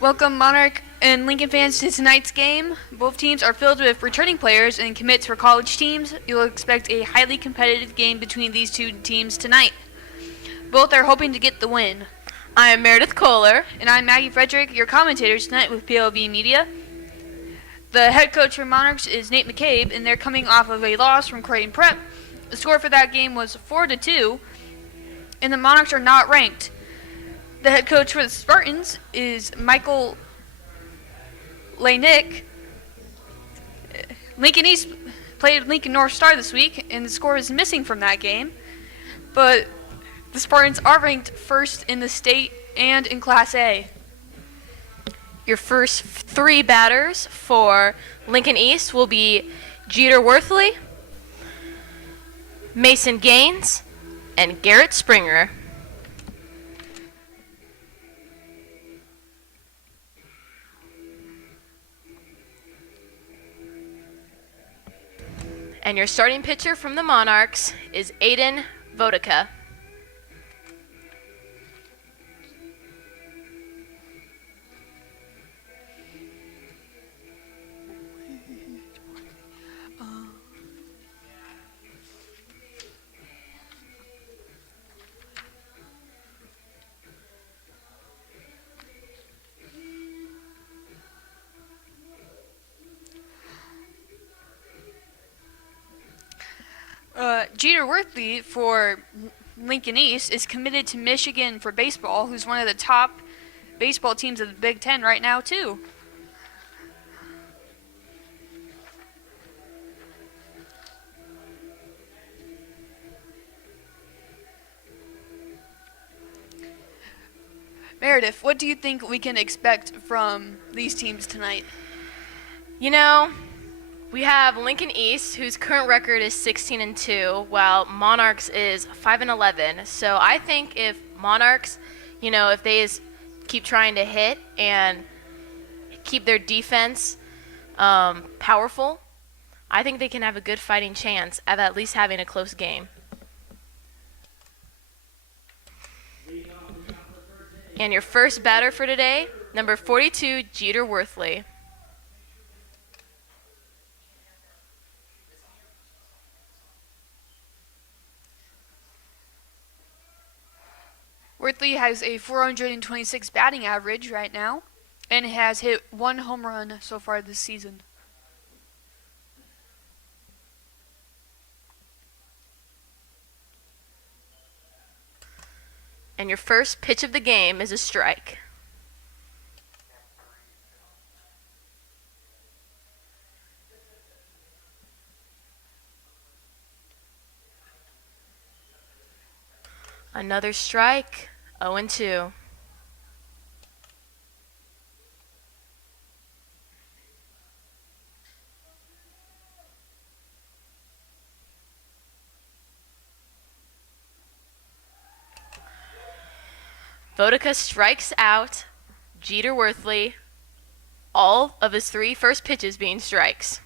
Welcome, Monarch and Lincoln fans, to tonight's game. Both teams are filled with returning players and commits for college teams. You'll expect a highly competitive game between these two teams tonight. Both are hoping to get the win. I am Meredith Kohler. And I'm Maggie Frederick, your commentator tonight with PLV Media. The head coach for Monarchs is Nate McCabe, and they're coming off of a loss from Creighton Prep. The score for that game was 4-2, and the Monarchs are not ranked. The head coach for the Spartans is Michael Lanick. Lincoln East played Lincoln North Star this week, and the score is missing from that game. But the Spartans are ranked first in the state and in Class A. Your first three batters for Lincoln East will be Jeter Worthley, Mason Gaines, and Garrett Springer. And your starting pitcher from the Monarchs is Aiden Vodika. Jeter Worthley for Lincoln East is committed to Michigan for baseball, who's one of the top baseball teams of the Big Ten right now, too. Meredith, what do you think we can expect from these teams tonight? You know, we have Lincoln East, whose current record is 16-2, while Monarchs is 5-11. So I think if Monarchs, if they keep trying to hit and keep their defense powerful, I think they can have a good fighting chance at least having a close game. And your first batter for today, number 42, Jeter Worthley. Worthley has a 426 batting average right now and has hit one home run so far this season. And your first pitch of the game is a strike. Another strike, 0-2. Vodika strikes out Jeter Worthley, all of his three first pitches being strikes.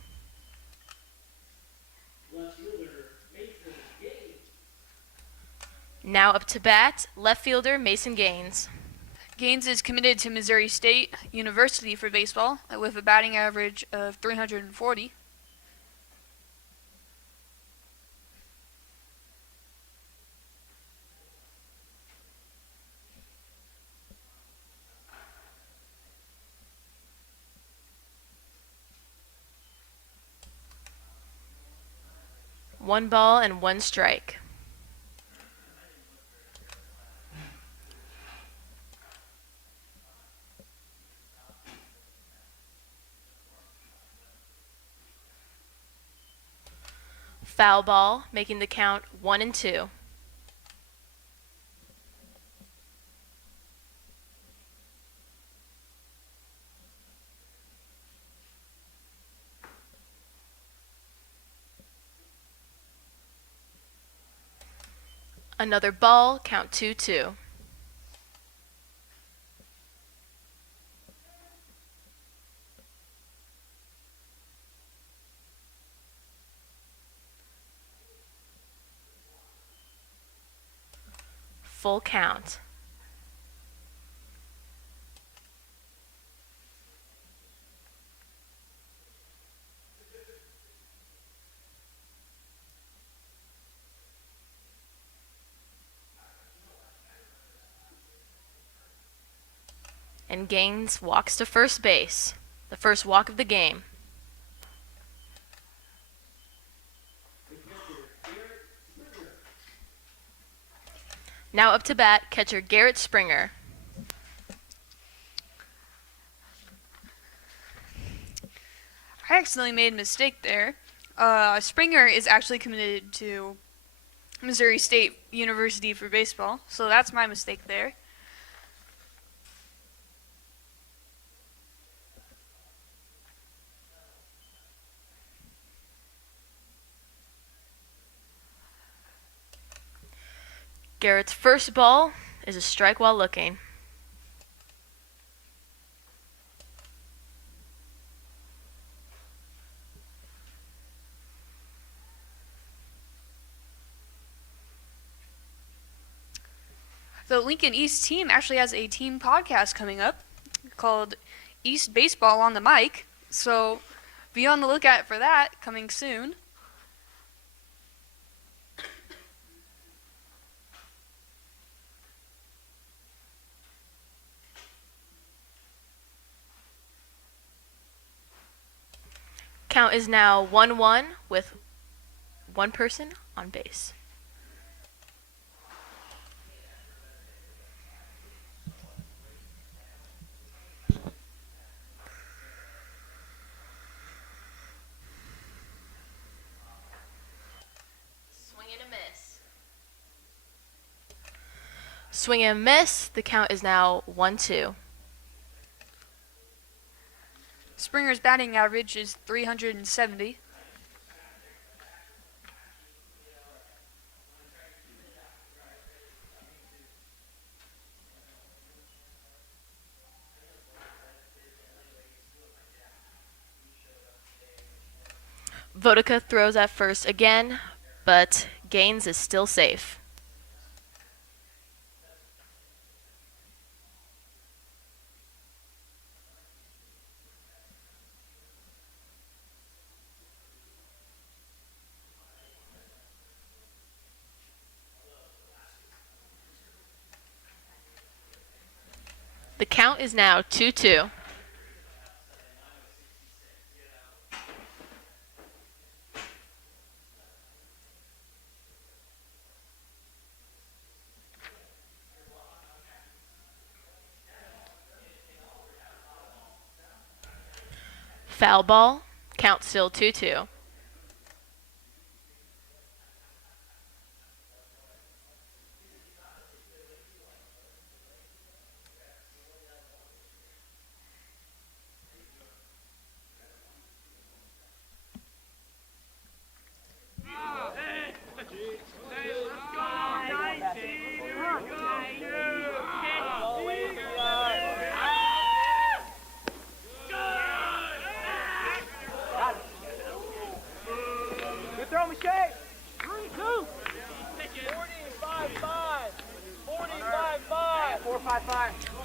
Now up to bat, left fielder Mason Gaines. Gaines is committed to Missouri State University for baseball with a batting average of 340. One ball and one strike. Foul ball, making the count 1-2. Another ball, count 2-2. Full count. and Gaines walks to first base. The first walk of the game. Now up to bat, catcher Garrett Springer. I accidentally made a mistake there. Springer is actually committed to Missouri State University for baseball, so that's my mistake there. Garrett's first ball is a strike while looking. The Lincoln East team actually has a team podcast coming up called East Baseball on the Mic, so be on the lookout for that coming soon. Count is now 1-1 with one person on base. Swing and a miss. Swing and a miss. The count is now 1-2. Springer's batting average is 370. Vodka throws at first again, but Gaines is still safe. The count is now 2-2. Foul ball, count still 2-2.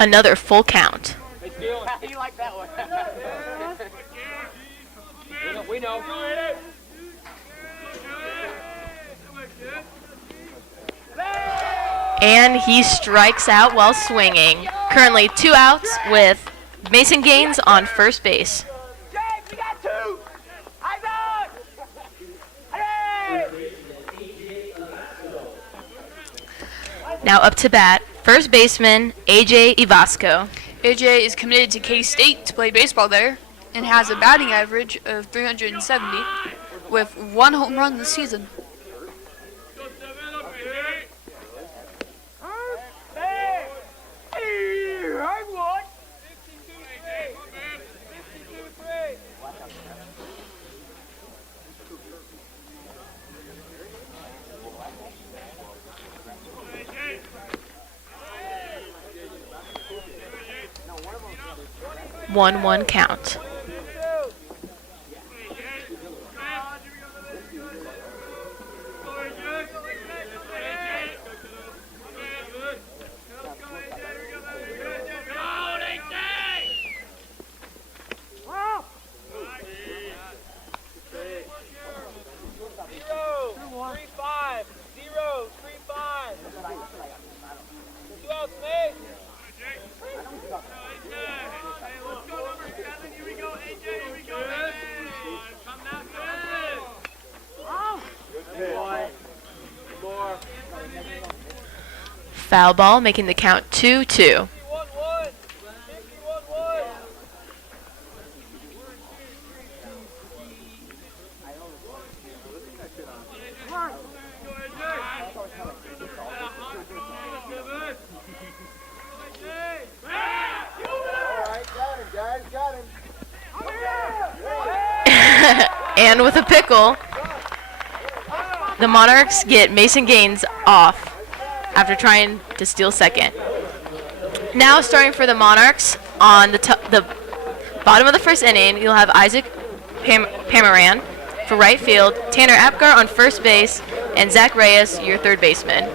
Another full count. You like that one? we know. And he strikes out while swinging. Currently 2 outs with Mason Gaines on first base. James, we got 2. I Now up to bat, first baseman AJ Ivasco. AJ is committed to K-State to play baseball there and has a batting average of 370 with 1 home run this season. One count. Foul ball, making the count 2-2. And with a pickle, the Monarchs get Mason Gaines off after trying to steal second. Now starting for the Monarchs on the bottom of the first inning, you'll have Isaac Pamaran for right field, Tanner Apgar on first base, and Zach Reyes, your third baseman.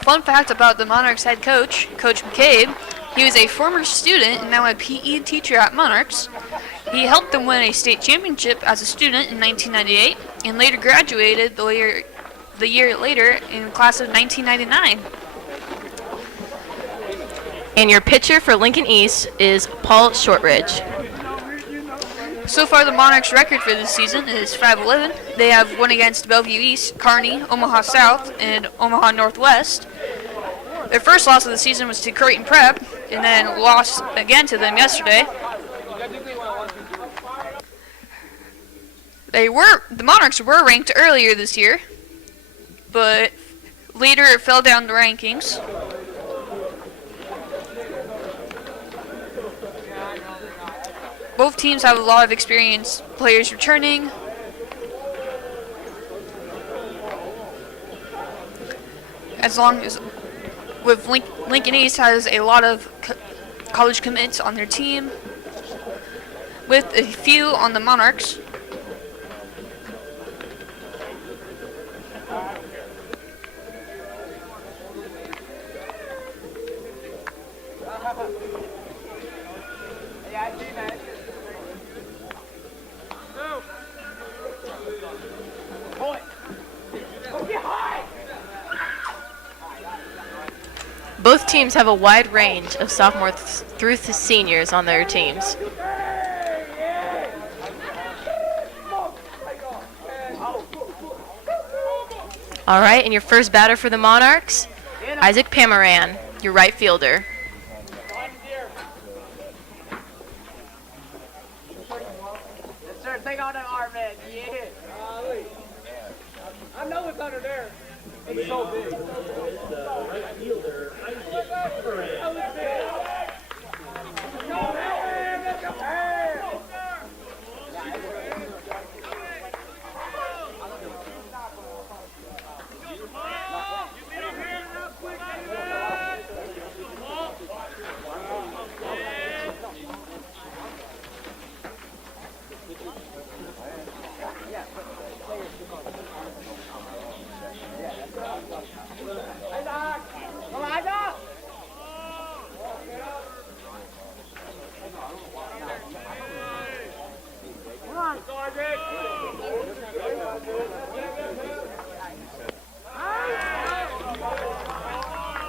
Fun fact about the Monarchs head coach, Coach McCabe, he was a former student and now a PE teacher at Monarchs. He helped them win a state championship as a student in 1998 and later graduated the year later in the class of 1999. And your pitcher for Lincoln East is Paul Shortridge. So far, the Monarchs' record for this season is 5-11. They have won against Bellevue East, Kearney, Omaha South, and Omaha Northwest. Their first loss of the season was to Creighton Prep, and then lost again to them yesterday. The Monarchs were ranked earlier this year, but later it fell down the rankings. Both teams have a lot of experienced players returning. As long as with Lincoln East has a lot of college commits on their team, with a few on the Monarchs. Both teams have a wide range of sophomores through to seniors on their teams. All right, and your first batter for the Monarchs, Isaac Pamaran, your right fielder. Yes, sir. Take on that arm, man. Yeah. I know it's under there. It's so big.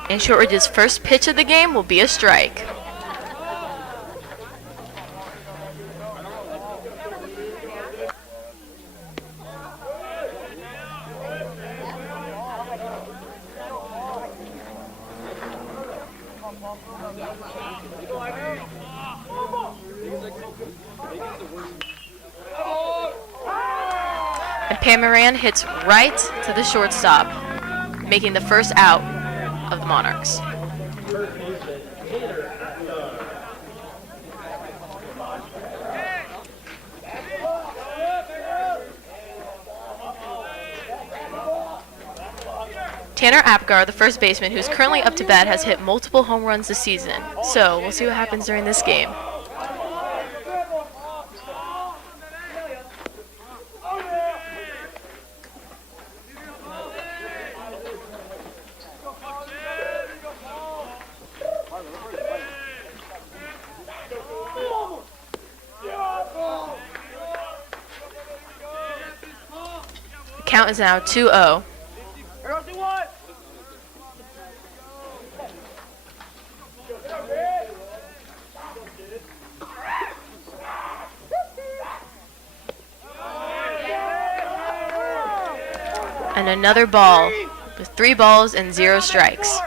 And Shortridge's first pitch of the game will be a strike. And Pamaran hits right to the shortstop, making the first out of the Monarchs. Tanner Apgar, the first baseman, who's currently up to bat, has hit multiple home runs this season. So we'll see what happens during this game. The count is now 2-0. And another ball with 3 balls and 0 strikes.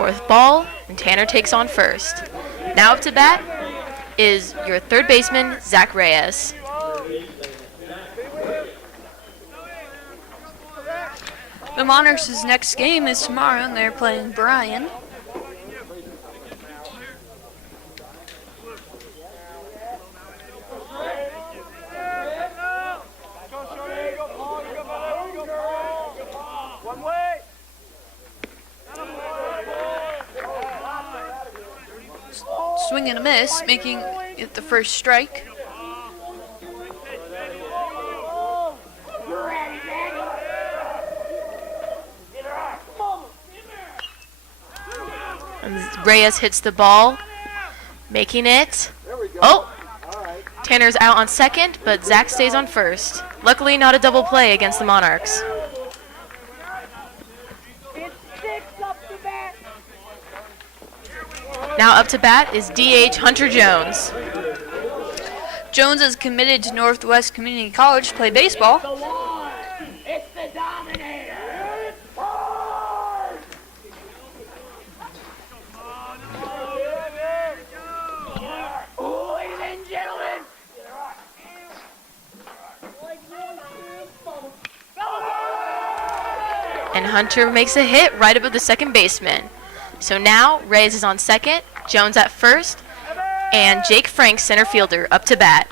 4th ball, and Tanner takes on first. Now up to bat is your third baseman, Zach Reyes. The Monarchs' next game is tomorrow, and they're playing Bryan. Swing and a miss, making it the first strike. And Reyes hits the ball, making it. Oh! Tanner's out on second, but Zach stays on first. Luckily, not a double play against the Monarchs. Now up to bat is DH Hunter Jones. Jones is committed to Northwest Community College to play baseball. It's the Dominator. Ladies and gentlemen. And Hunter makes a hit right above the second baseman. So now Reyes is on second, Jones at first, and Jake Frank, center fielder, up to bat.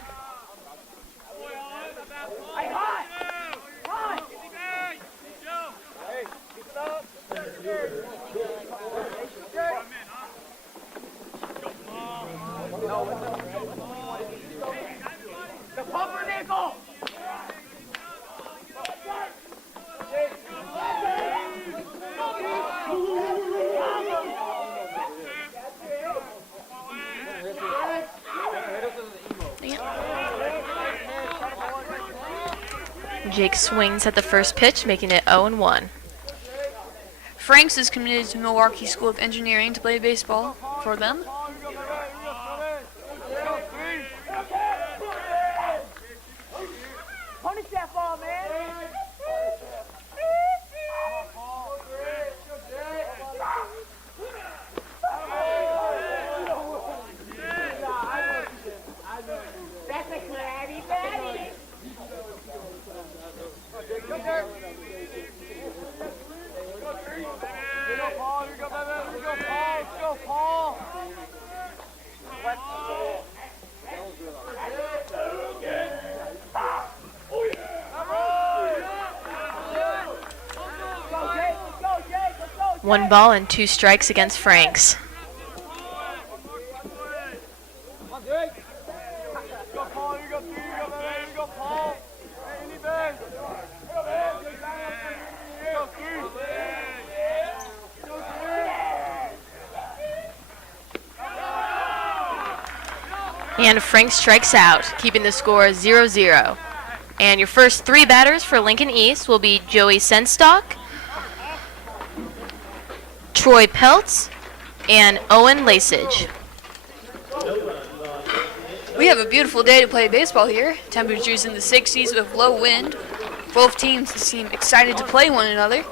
Jake swings at the first pitch, making it 0-1. Franks is committed to Milwaukee School of Engineering to play baseball for them. Punish that ball, man. That's a crabby batty. One ball and 2 strikes against Franks. And Frank strikes out, keeping the score 0-0. And your first 3 batters for Lincoln East will be Joey Senstock, Troy Peltz, and Owen Lasage. We have a beautiful day to play baseball here. Temperatures in the 60s with low wind. Both teams seem excited to play one another.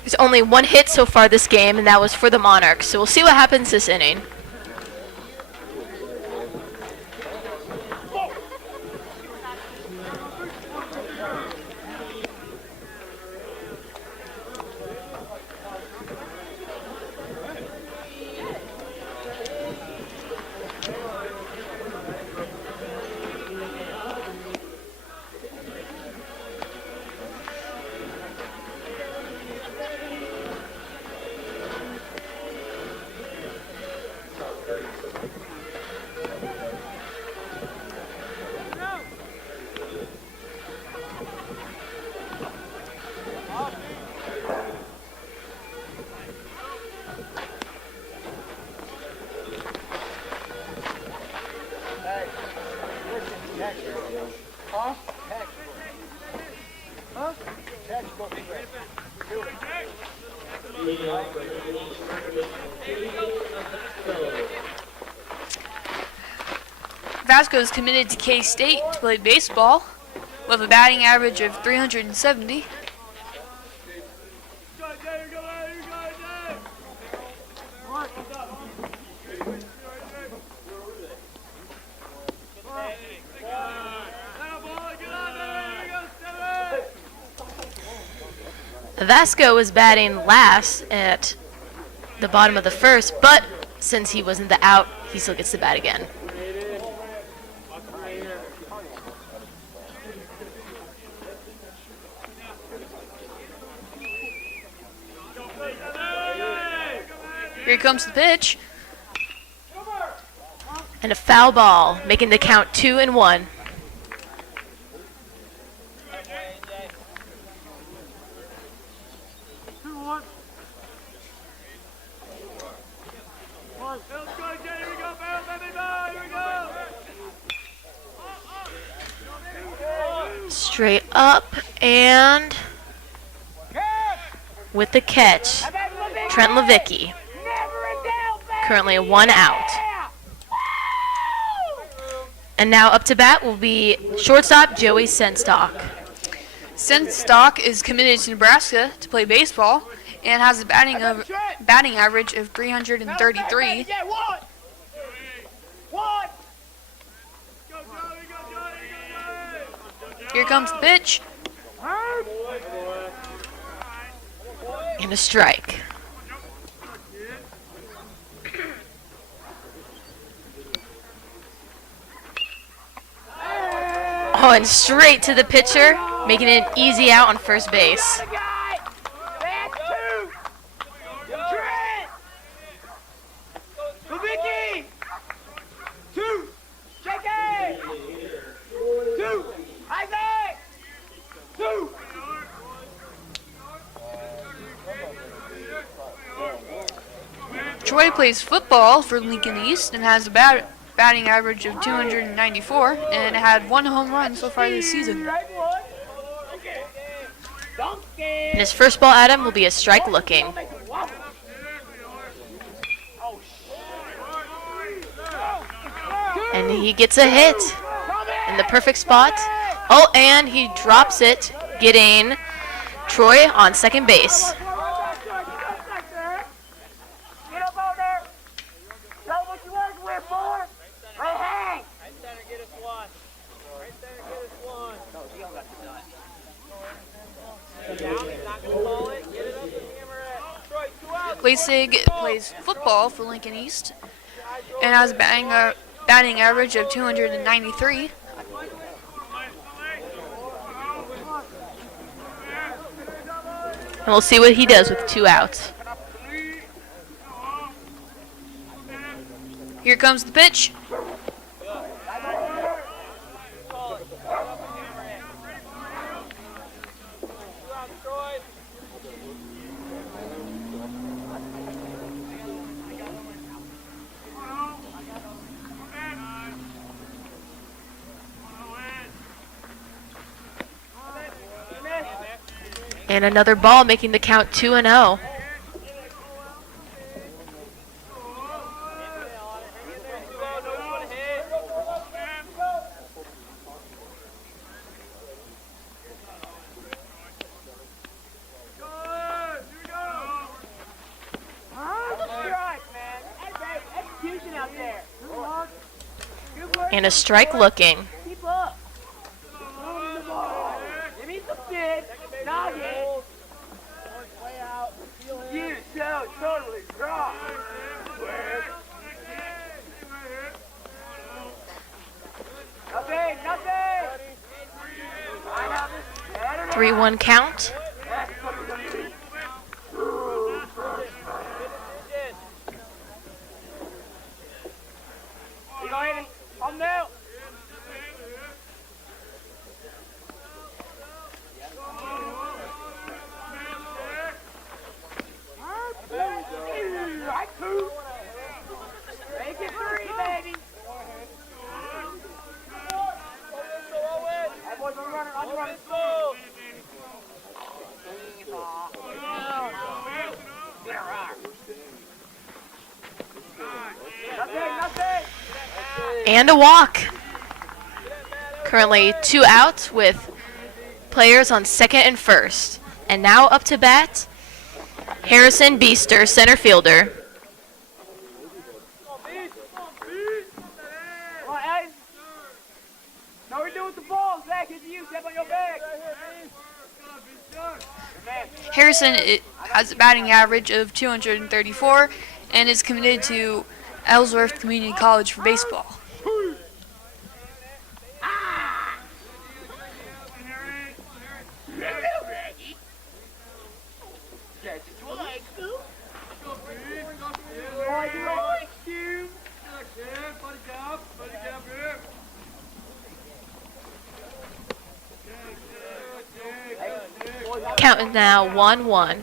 There's only 1 hit so far this game, and that was for the Monarchs. So we'll see what happens this inning. Vasco is committed to K-State to play baseball with a batting average of 370. Vasco was batting last at the bottom of the first, but since he wasn't the out, he still gets to bat again. Here comes the pitch. And a foul ball, making the count 2-1. Straight up and with the catch, Trent Levicki. Currently 1 out. And now up to bat will be shortstop Joey Senstock. Senstock is committed to Nebraska to play baseball and has a batting average of 333. Here comes the pitch. And a strike. Oh, and straight to the pitcher, making it an easy out on first base. Troy plays football for Lincoln East and has a batting average of 294 and had 1 home run so far this season. And his first ball at him will be a strike looking. And he gets a hit in the perfect spot. Oh, and he drops it, getting Troy on second base. Leisig plays football for Lincoln East and has a batting average of 293. And we'll see what he does with 2 outs. Here comes the pitch. And another ball, making the count 2-0. And a strike looking. Nothing. 3-1 count. And a walk. Currently 2 out with players on second and first. And now up to bat, Harrison Beaster, center fielder. Come on, Ace. No, we're doing the ball. Zach, it's you. Step on your back. Harrison has a batting average of 234 and is committed to Ellsworth Community College for baseball. Count is now 1-1.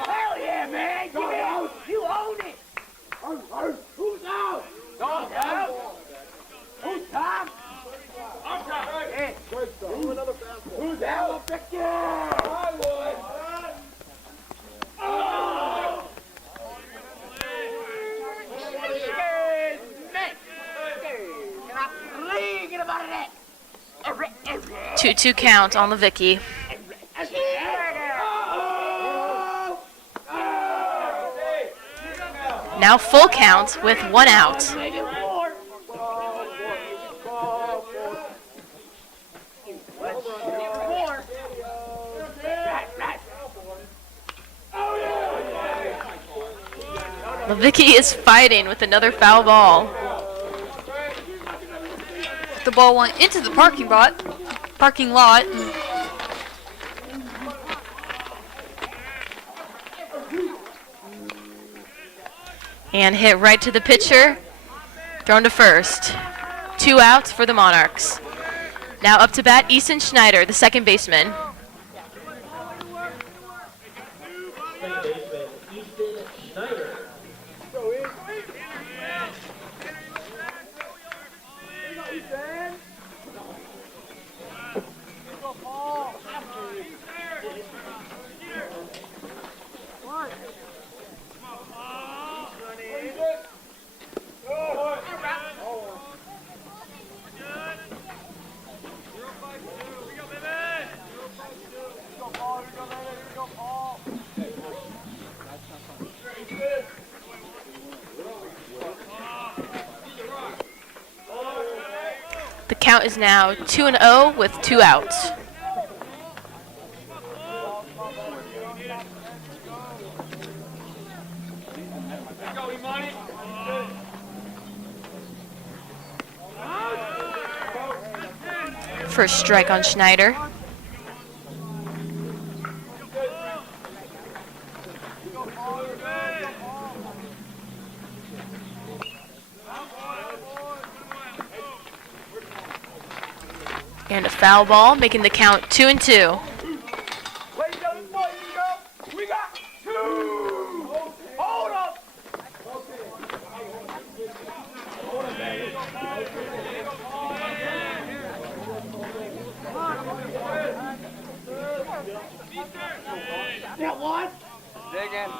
Hell yeah, man! You own I would. Get him out of that. 2-2 count on the Vicky. Now full count with 1 out. Vicky is fighting with another foul ball. The ball went into the parking lot. And hit right to the pitcher. Thrown to first. 2 outs for the Monarchs. Now up to bat, Easton Schneider, the second baseman. The count is now 2-0 with 2 outs. First strike on Schneider. And a foul ball, making the count 2-2. We got 2. Hold up. Got 1. Dig in.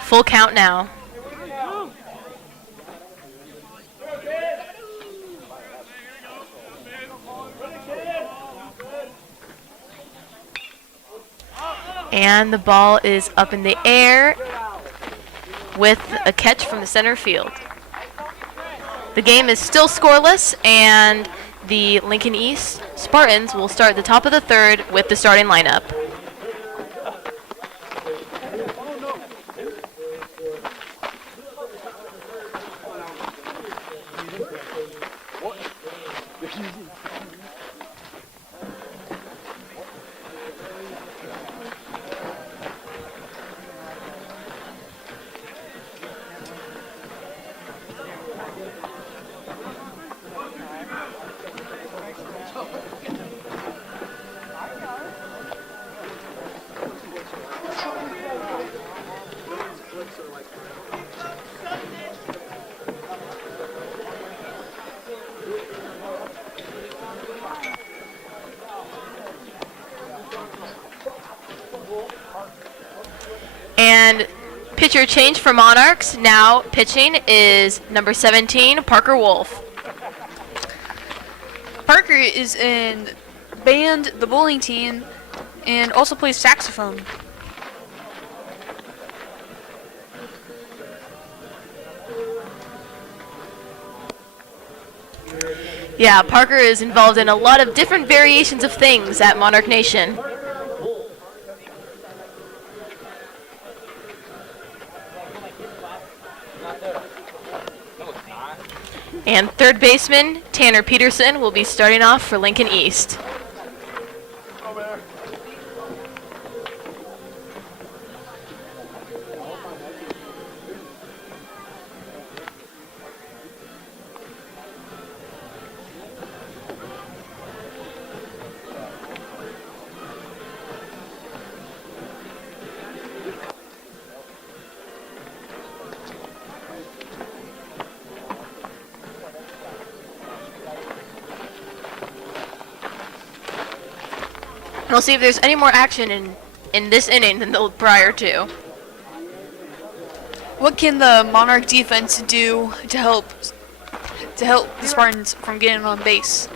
Full count now. And the ball is up in the air with a catch from the center field. The game is still scoreless, and the Lincoln East Spartans will start at the top of the third with the starting lineup. And pitcher change for Monarchs. Now pitching is number 17, Parker Wolf. Parker is in band, the bowling team, and also plays saxophone. Yeah, Parker is involved in a lot of different variations of things at Monarch Nation. And third baseman Tanner Peterson will be starting off for Lincoln East. we'll see if there's any more action in this inning than the prior two. What can the Monarch defense do to help the Spartans from getting on base?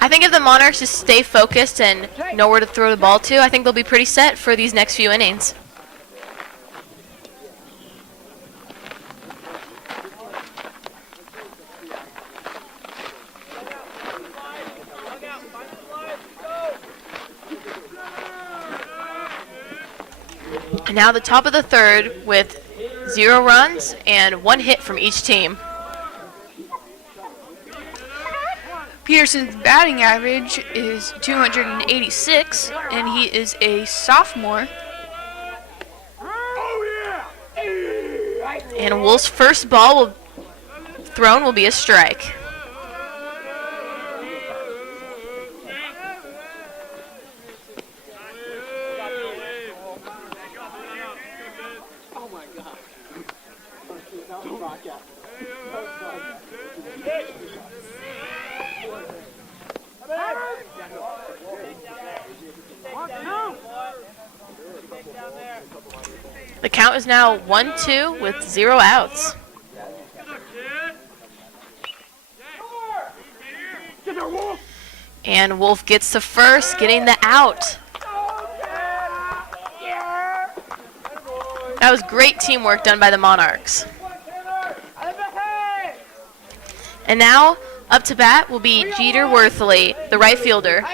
I think if the Monarchs just stay focused and know where to throw the ball to, I think they'll be pretty set for these next few innings. And now the top of the third with 0 runs and 1 hit from each team. Peterson's batting average is 286, and he is a sophomore. And Wolf's first ball thrown will be a strike. The count is now 1-2 with 0 outs. And Wolf gets to first, getting the out. That was great teamwork done by the Monarchs. And now, up to bat will be Jeter Worthley, the right fielder.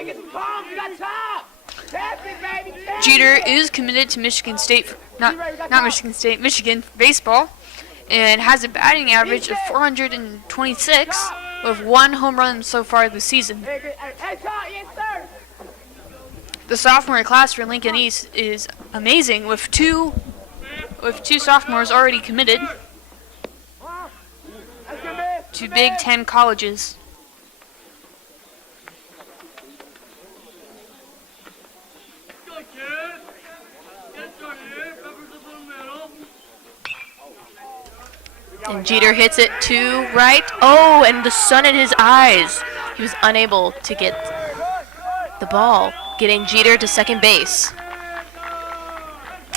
Jeter is committed to Michigan State, not Michigan State, Michigan baseball, and has a batting average of 426 with 1 home run so far this season. The sophomore class for Lincoln East is amazing, with two sophomores already committed to Big Ten colleges. And Jeter hits it to right. Oh, and the sun in his eyes. He was unable to get the ball, getting Jeter to second base.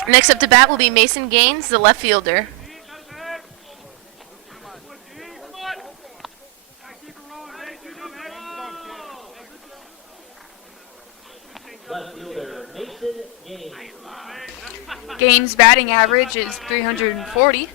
Next up to bat will be Mason Gaines, the left fielder. Gaines' batting average is 340.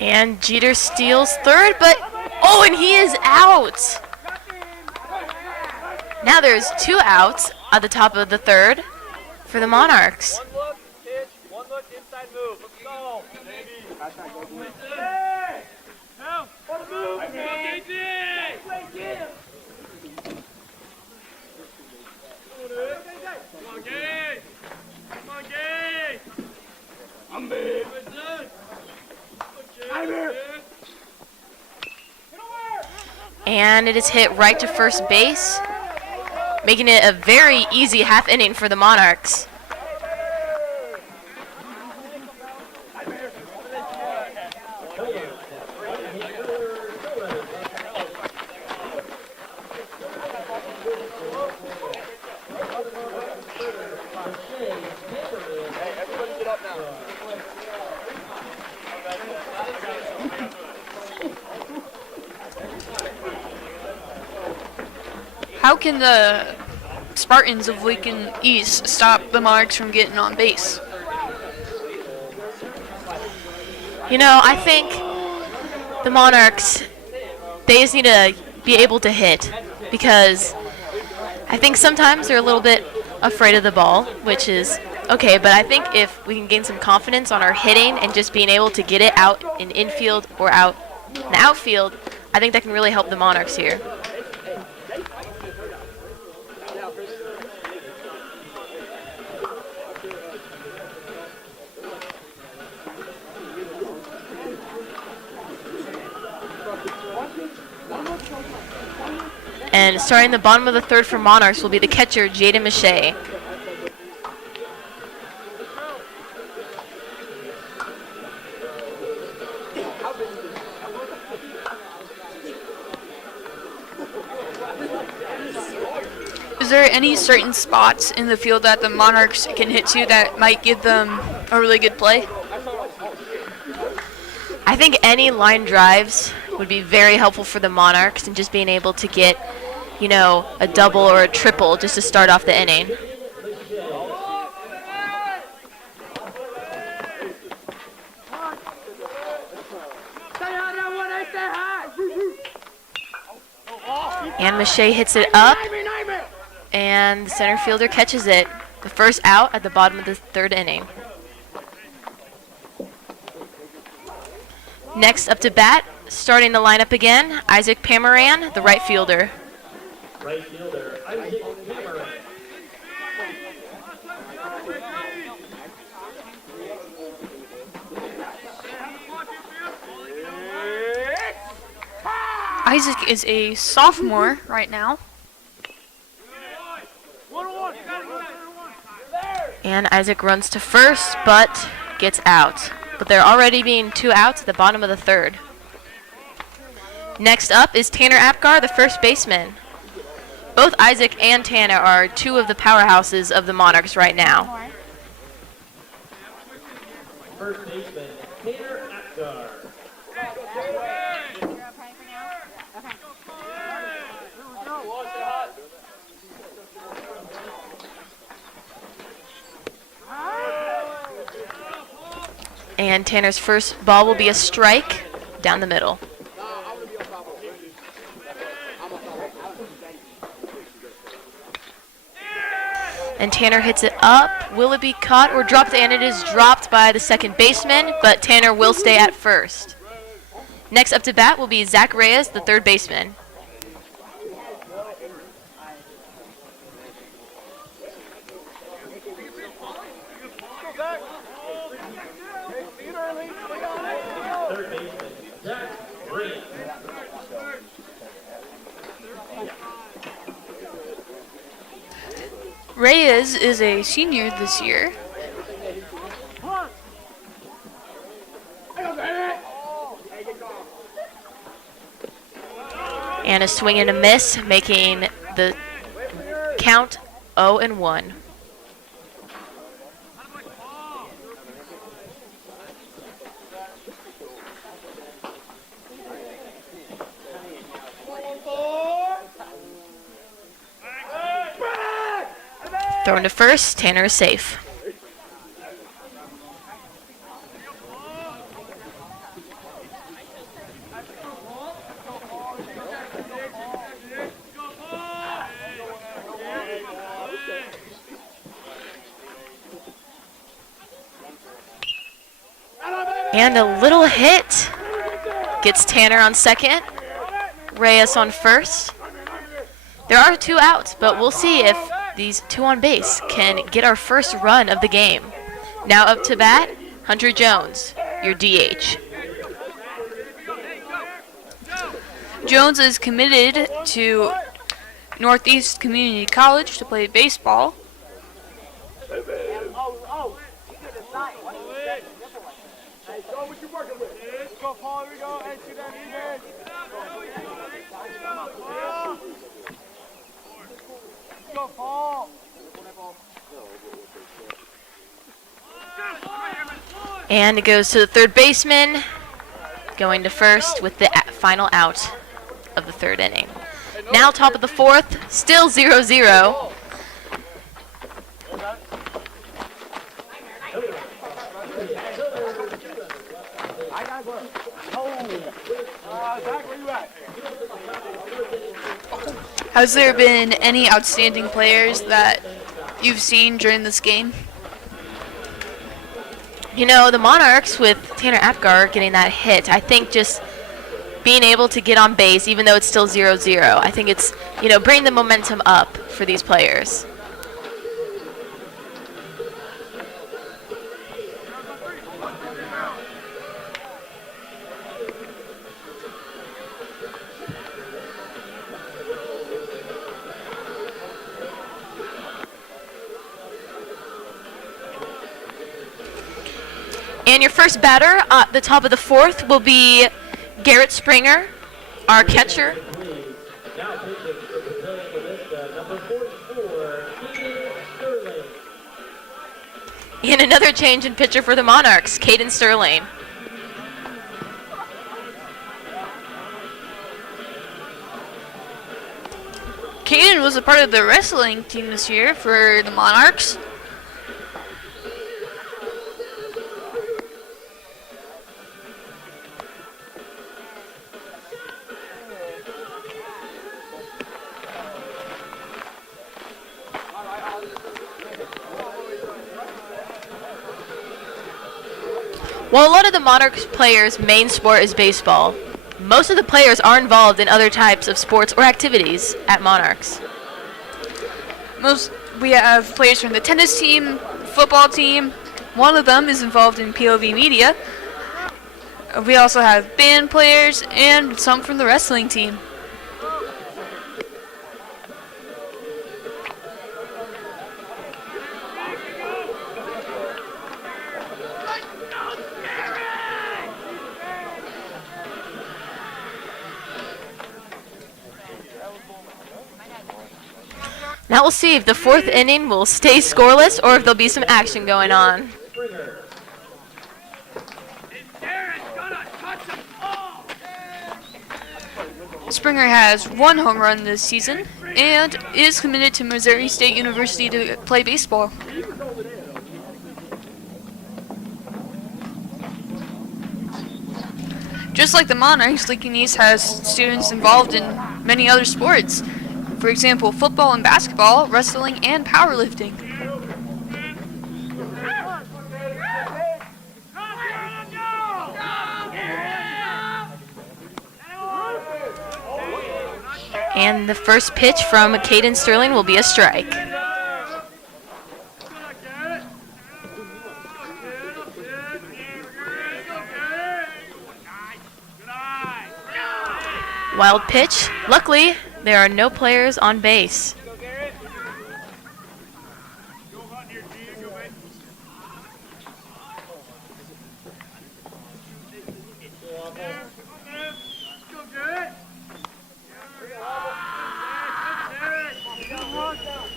And Jeter steals third, but oh, and he is out. Now there's 2 outs at the top of the third for the Monarchs. One look, pitch, one look, inside move. Let's go. Hey! Help! What move, man? Come on, Gay! Come on, Gay! I'm big. And it is hit right to first base, making it a very easy half inning for the Monarchs. How can the Spartans of Lincoln East stop the Monarchs from getting on base? You know, I think the Monarchs, they just need to be able to hit, because I think sometimes they're a little bit afraid of the ball, which is okay, but I think if we can gain some confidence on our hitting and just being able to get it out in infield or out in outfield, I I think that can really help the Monarchs here. And starting the bottom of the third for Monarchs will be the catcher, Jaden Mache. Is there any certain spots in the field that the Monarchs can hit to that might give them a really good play? I think any line drives would be very helpful for the Monarchs, and just being able to get, you know, a double or a triple just to start off the inning. And Mache hits it up, and the center fielder catches it. The first out at the bottom of the third inning. Next up to bat, starting the lineup again, Isaac Pamaran, the right fielder. Right fielder, Isaac Cameron. Isaac is a sophomore right now. And Isaac runs to first, but gets out. But there are already being 2 outs at the bottom of the third. Next up is Tanner Apgar, the first baseman. Both Isaac and Tanner are 2 of the powerhouses of the Monarchs right now. First baseman, Tanner Apgar. And Tanner's first ball will be a strike down the middle. And Tanner hits it up. Will it be caught or dropped? And it is dropped by the second baseman, but Tanner will stay at first. Next up to bat will be Zach Reyes, the third baseman. Third baseman, Zach Reyes. Reyes is a senior this year. And a swing and a miss, making the count 0-1. Thrown to first, Tanner is safe. And a little hit gets Tanner on second, Reyes on first. There are 2 outs, but we'll see if these 2 on base can get our first run of the game. Now up to bat, Hunter Jones, your DH. Jones is committed to Northeast Community College to play baseball. And it goes to the third baseman, going to first with the final out of the third inning. Now top of the fourth, still 0-0. Has there been any outstanding players that you've seen during this game? You know, the Monarchs with Tanner Apgar getting that hit, I think just being able to get on base even though it's still 0-0. I think it's, bringing the momentum up for these players. And your first batter at the top of the fourth will be Garrett Springer, our catcher. Now pitching for Papillion La Vista, number 44, Keaton Sterling. And another change in pitcher for the Monarchs, Caden Sterling. Caden was a part of the wrestling team this year for the Monarchs. While a lot of the Monarchs players' main sport is baseball, most of the players are involved in other types of sports or activities at Monarchs. We have players from the tennis team, football team. One of them is involved in POV media. We also have band players and some from the wrestling team. Now we'll see if the fourth inning will stay scoreless or if there'll be some action going on. Springer. Springer has 1 home run this season and is committed to Missouri State University to play baseball. Just like the Monarchs, Lincoln East has students involved in many other sports. For example, football and basketball, wrestling, and powerlifting. And the first pitch from Caden Sterling will be a strike. Wild pitch. Luckily, there are no players on base.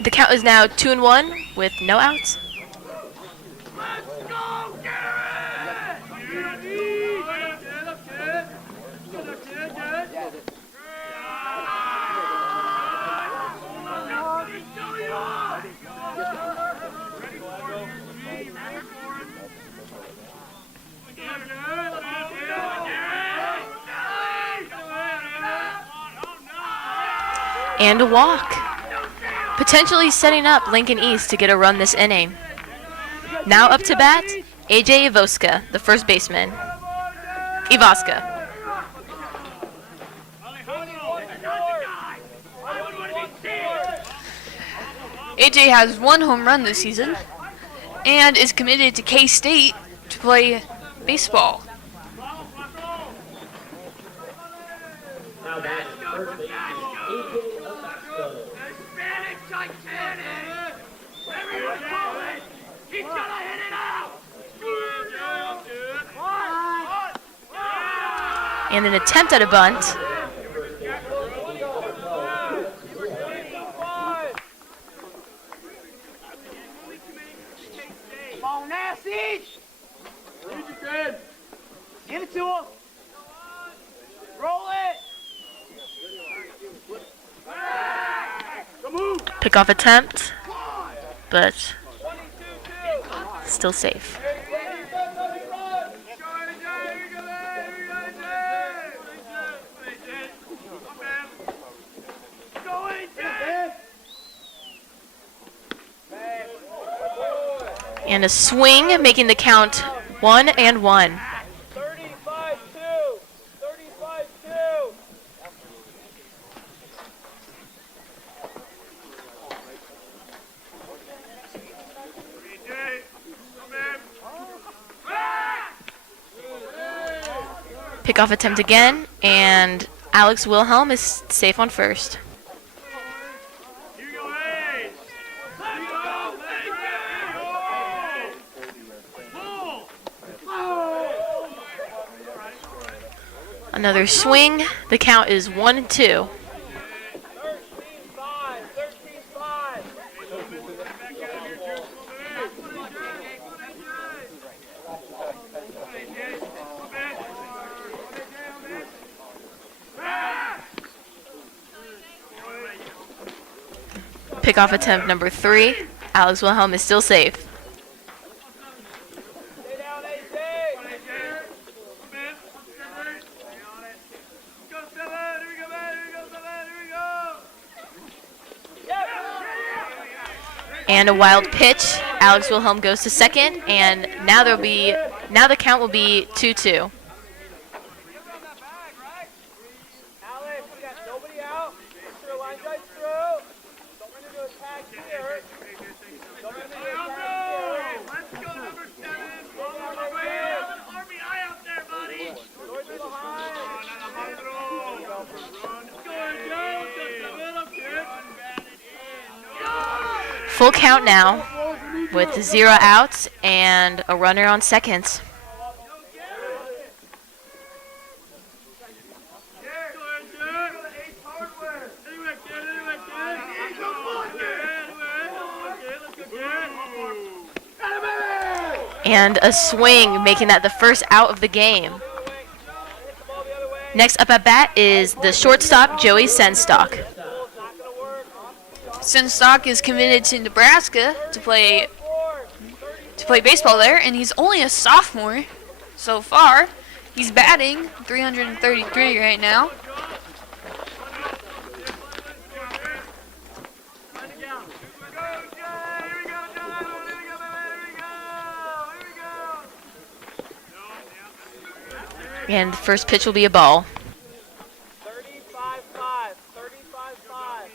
The count is now 2-1 with no outs. And a walk, potentially setting up Lincoln East to get a run this inning. Now up to bat, AJ Ivoska, the first baseman. Ivoska. AJ has 1 home run this season and is committed to K-State to play baseball. Now batting first baseman, AJ La Vista. And an attempt at a bunt. Come on, Nasty! Give it to him. Roll it. Pickoff attempt, but still safe. And a swing, making the count 1-1. 35-2. 35-2. Pickoff attempt again, and Alex Wilhelm is safe on first. Another swing. The count is 1-2. Pickoff attempt number 3. Alex Wilhelm is still safe. And a wild pitch. Alex Wilhelm goes to second, and now the count will be 2-2. Full count now with 0 outs and a runner on second. And a swing, making that the first out of the game. Next up at bat is the shortstop, Joey Senstock. Senstock is committed to Nebraska to play baseball there, and he's only a sophomore so far. He's batting 333 right now. And the first pitch will be a ball. 35-5. 35-5.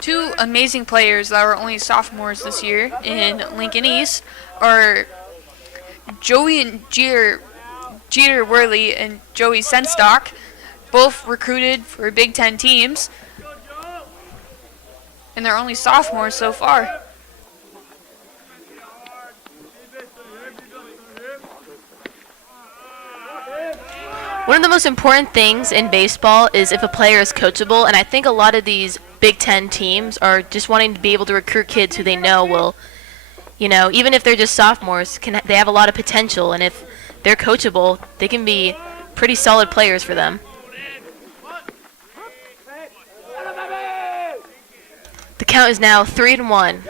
Two amazing players that were only sophomores this year in Lincoln East are Joey and Jeter Worley and Joey Senstock, both recruited for Big Ten teams, and they're only sophomores so far. One of the most important things in baseball is if a player is coachable, and I think a lot of these Big Ten teams are just wanting to be able to recruit kids who they know will, even if they're just sophomores, they have a lot of potential, and if they're coachable, they can be pretty solid players for them. The count is now 3-1.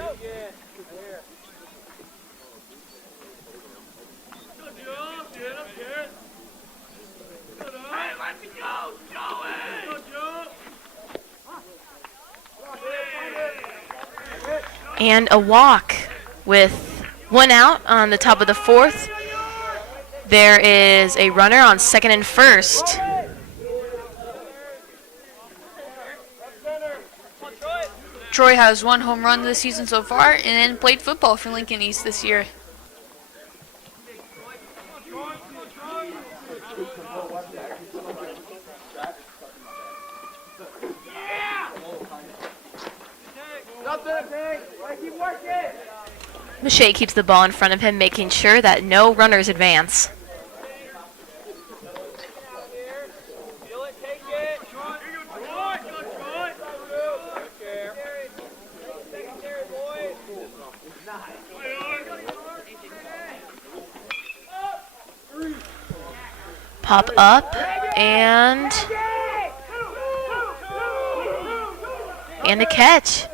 And a walk with 1 out on the top of the 4th. There is a runner on second and first. Troy has 1 home run this season so far and then played football for Lincoln East this year. Mache keeps the ball in front of him, making sure that no runners advance. Pop up and a catch.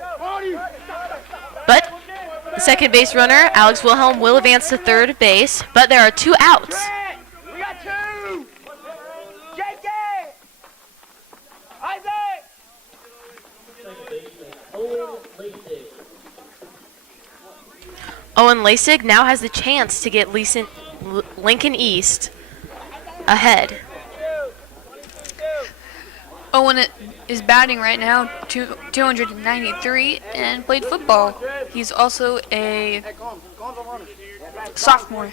But the second base runner, Alex Wilhelm, will advance to third base, but there are 2 outs. We got 2. JK. Isaac. Owen Lasig now has the chance to get Lincoln East ahead. Owen is batting right now, 293, and played football. He's also a sophomore.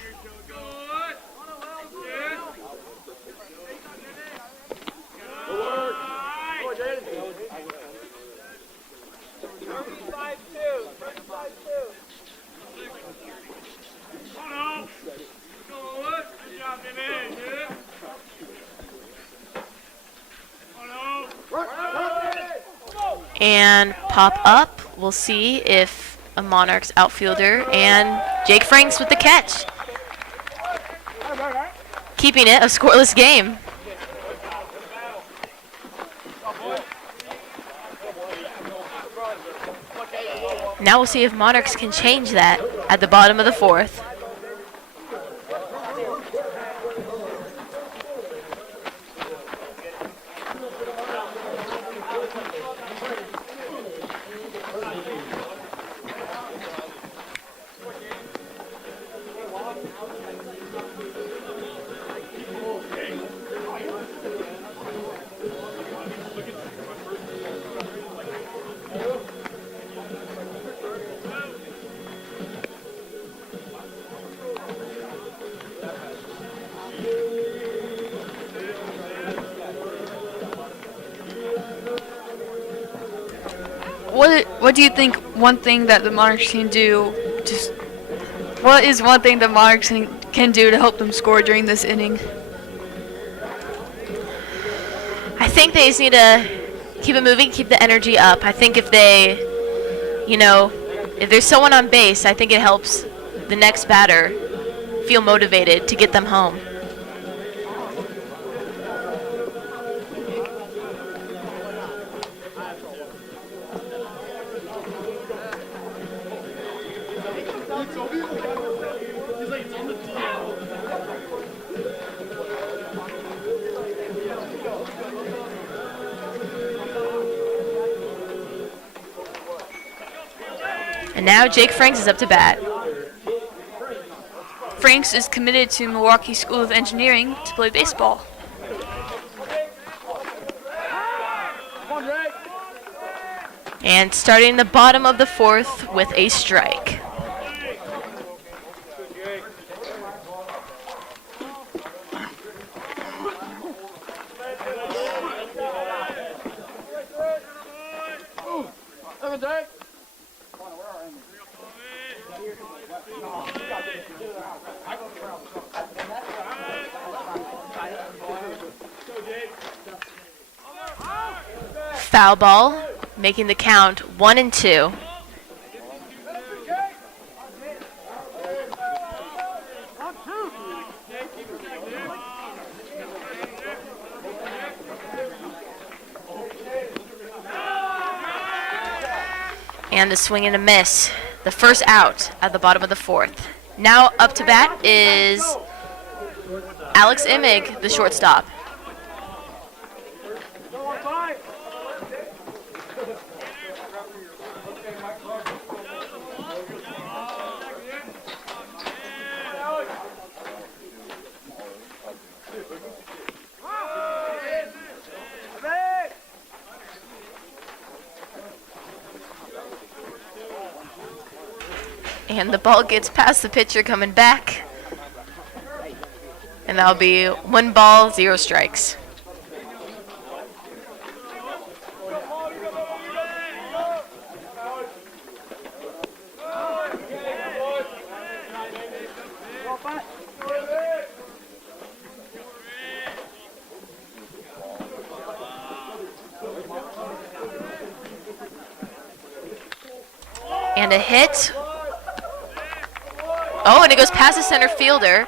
And pop up. We'll see if a Monarchs outfielder, and Jake Franks with the catch. Keeping it a scoreless game. Now we'll see if Monarchs can change that at the bottom of the fourth. What do you think one thing that the Monarchs can do? What is one thing the Monarchs can do to help them score during this inning? I think they just need to keep it moving, keep the energy up. I think if they, if there's someone on base, I think it helps the next batter feel motivated to get them home. And now Jake Franks is up to bat. Franks is committed to Milwaukee School of Engineering to play baseball. And starting the bottom of the fourth with a strike. Foul ball, making the count 1-2. And a swing and a miss. The first out at the bottom of the fourth. Now up to bat is Alex Imig, the shortstop. And the ball gets past the pitcher coming back. And that'll be 1 ball, 0 strikes. And a hit. Oh, and it goes past the center fielder.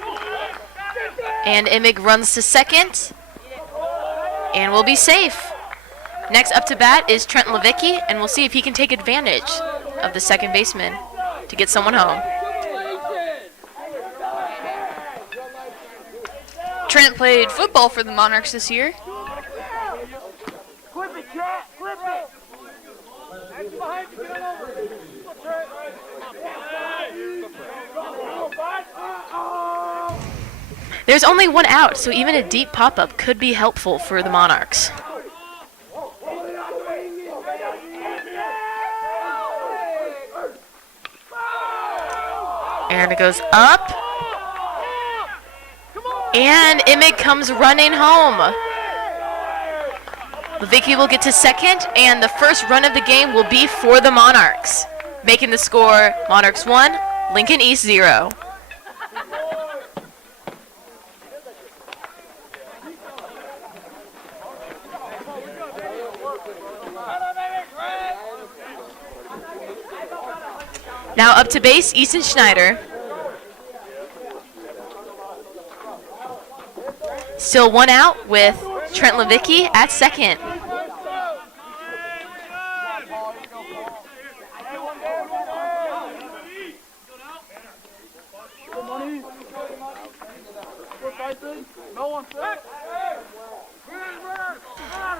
And Imig runs to second. And we'll be safe. Next up to bat is Trent Levicki, and we'll see if he can take advantage of the second baseman to get someone home. Trent played football for the Monarchs this year. Clip it, Trent. Clip it. That's behind you. Get on over. There's only 1 out, so even a deep pop-up could be helpful for the Monarchs. And it goes up. And Emmett comes running home. Levicki will get to second, and the first run of the game will be for the Monarchs. Making the score Monarchs 1, Lincoln East 0. Now up to base, Easton Schneider. Still one out with Trent Levicki at second.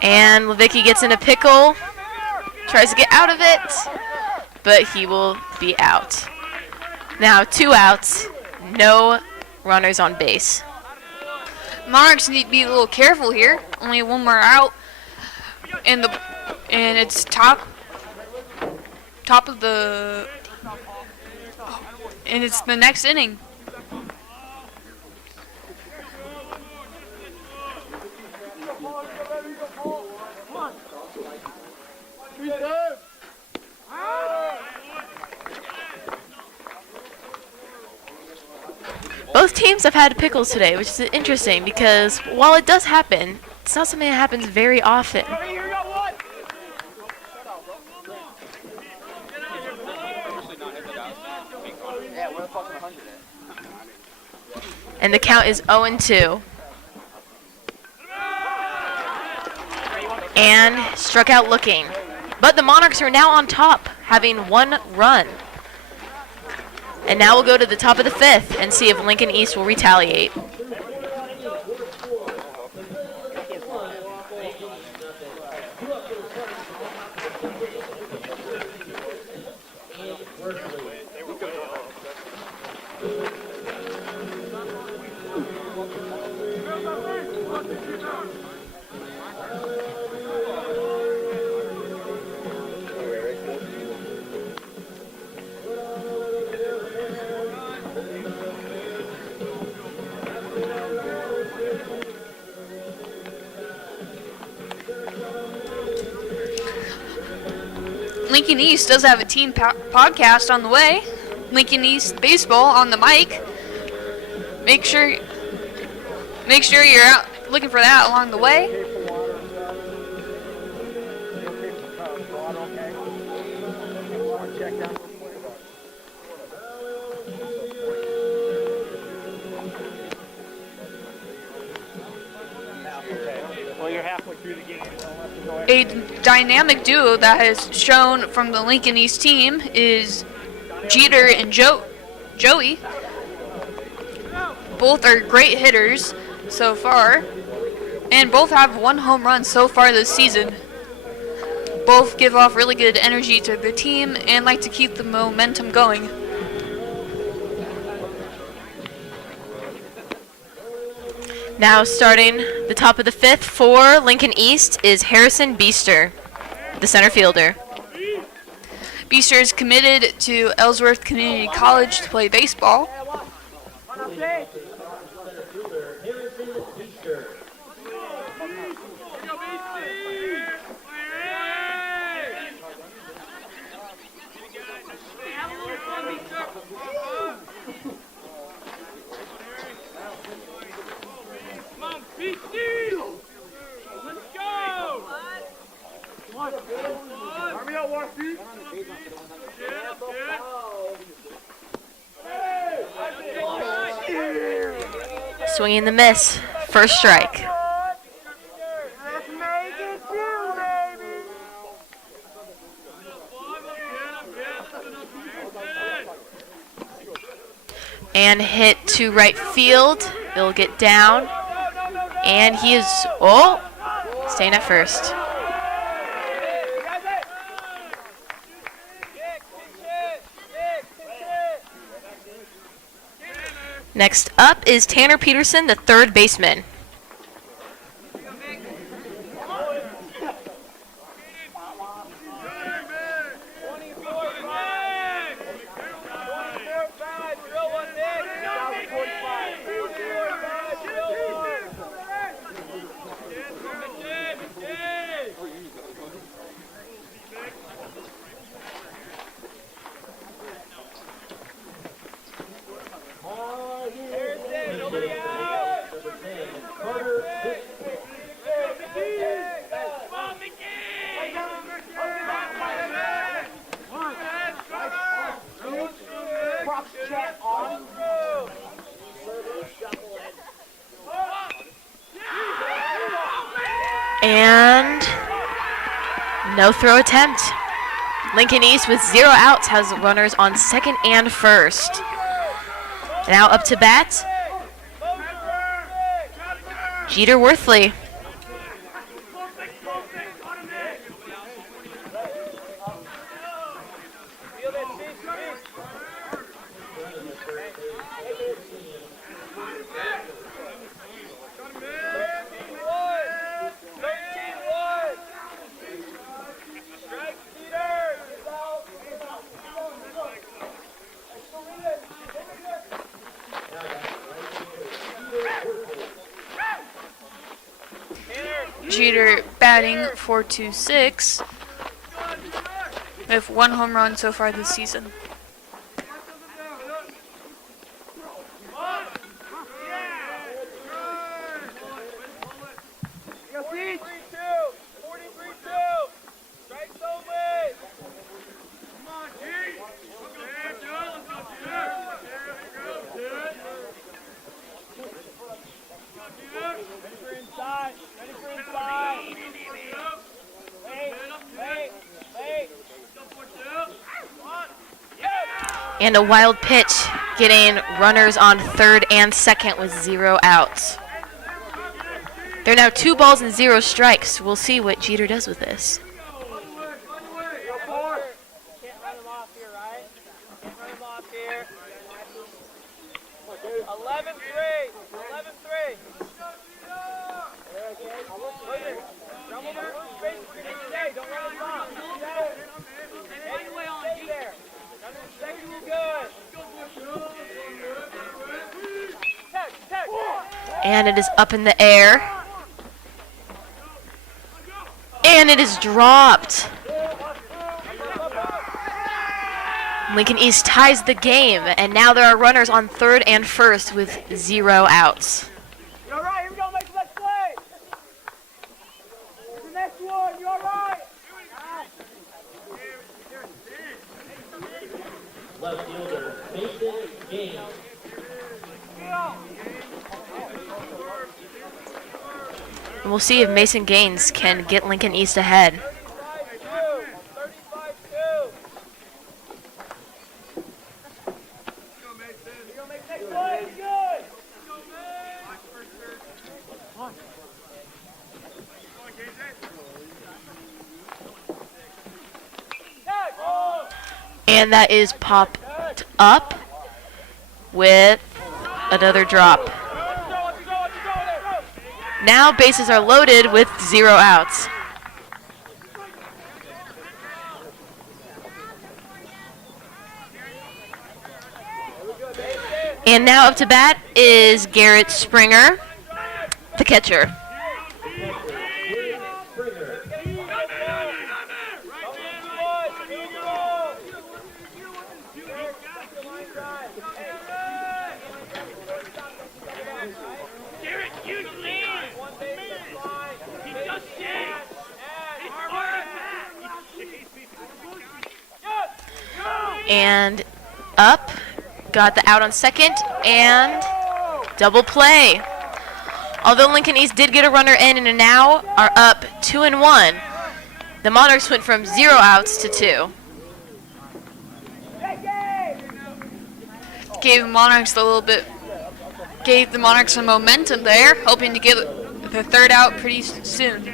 And Levicki gets in a pickle, tries to get out of it, but he will be out. Now 2 outs, no runners on base. Monarchs need to be a little careful here. Only one more out, and it's top of the, and it's the next inning. Both teams have had pickles today, which is interesting because while it does happen, it's not something that happens very often. And the count is 0-2. And struck out looking. But the Monarchs are now on top, having 1 run. And now we'll go to the top of the 5th and see if Lincoln East will retaliate. Lincoln East does have a team podcast on the way. Lincoln East Baseball on the mic. Make sure you're out looking for that along the way. Well, you're halfway through the game. A dynamic duo that has shown from the Lincoln East team is Jeter and Joey. Both are great hitters so far, and both have 1 home run so far this season. Both give off really good energy to their team and like to keep the momentum going. Now starting the top of the 5th for Lincoln East is Harrison Beester, the center fielder. Beester is committed to Ellsworth Community College to play baseball. Swinging the miss, first strike. And hit to right field. It'll get down. And he is, staying at first. Next up is Tanner Peterson, the third baseman. And no throw attempt. Lincoln East with 0 outs has runners on second and first. Now up to bat, Jeter Worthley. Jeter batting .426 with 1 home run so far this season. And a wild pitch, getting runners on third and second with 0 outs. They're now 2 balls and 0 strikes. We'll see what Jeter does with this. And it is up in the air. And it is dropped. Lincoln East ties the game, and now there are runners on third and first with 0 outs. You all right? Here we go. Make the next play. The next one. You all right? Left fielder, Mason Gaines. And we'll see if Mason Gaines can get Lincoln East ahead. And that is popped up with another drop. Now bases are loaded with 0 outs. And now up to bat is Garrett Springer, the catcher. And up, got the out on second, and double play. Although Lincoln East did get a runner in and now are up 2-1, the Monarchs went from 0 outs to 2. Gave the Monarchs some momentum there, hoping to get the third out pretty soon.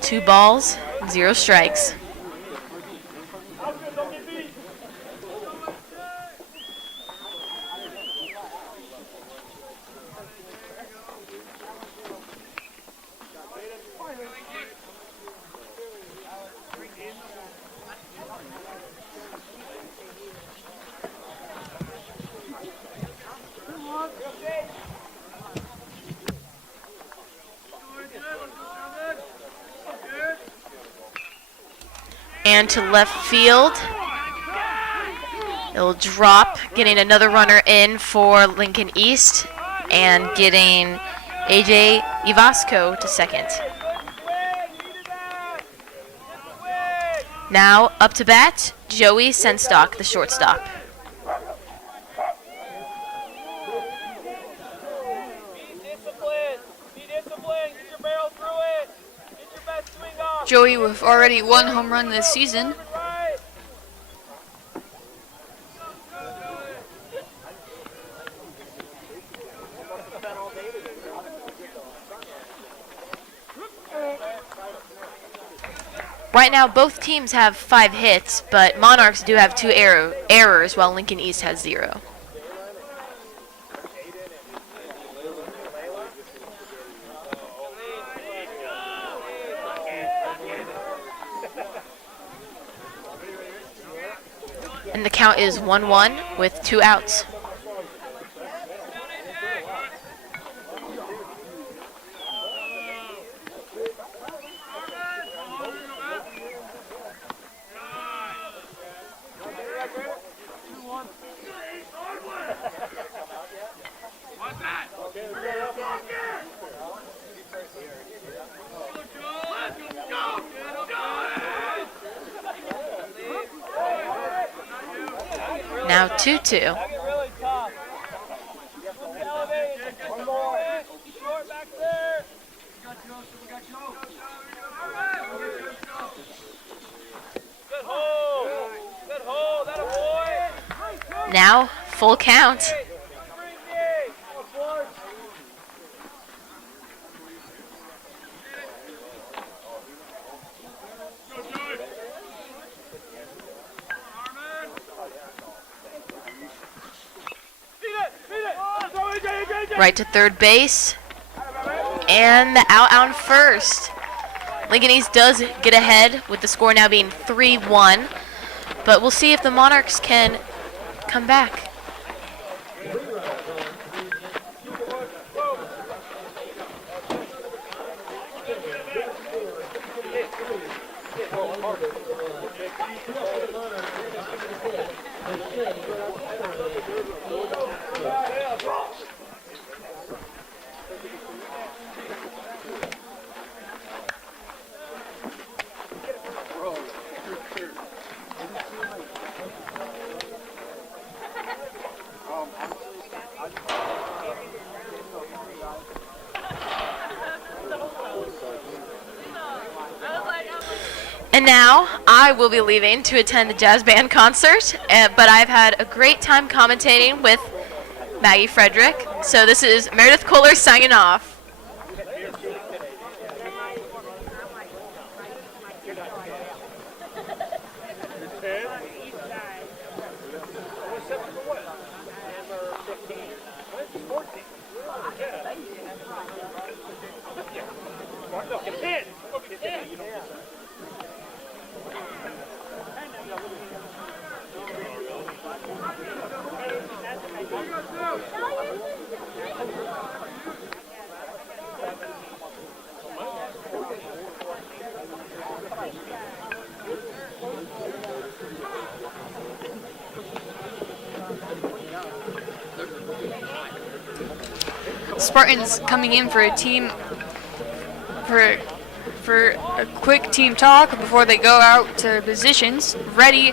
Two balls, 0 strikes. And to left field It'll drop, getting another runner in for Lincoln East and getting AJ Ivasco to second. Now up to bat, Joey Senstock, the shortstop. Joey with already 1 home run this season. Right now, both teams have 5 hits, but Monarchs do have 2 errors, while Lincoln East has 0. And the count is 1-1 with 2 outs. Now 2-2. Now full count. Right to third base. And the out on first. Lincoln East does get ahead with the score now being 3-1. But we'll see if the Monarchs can come back. And now I will be leaving to attend the jazz band concert, but I've had a great time commentating with Maggie Frederick. So this is Meredith Kohler signing off. Spartans coming in for a team for a quick team talk before they go out to positions, ready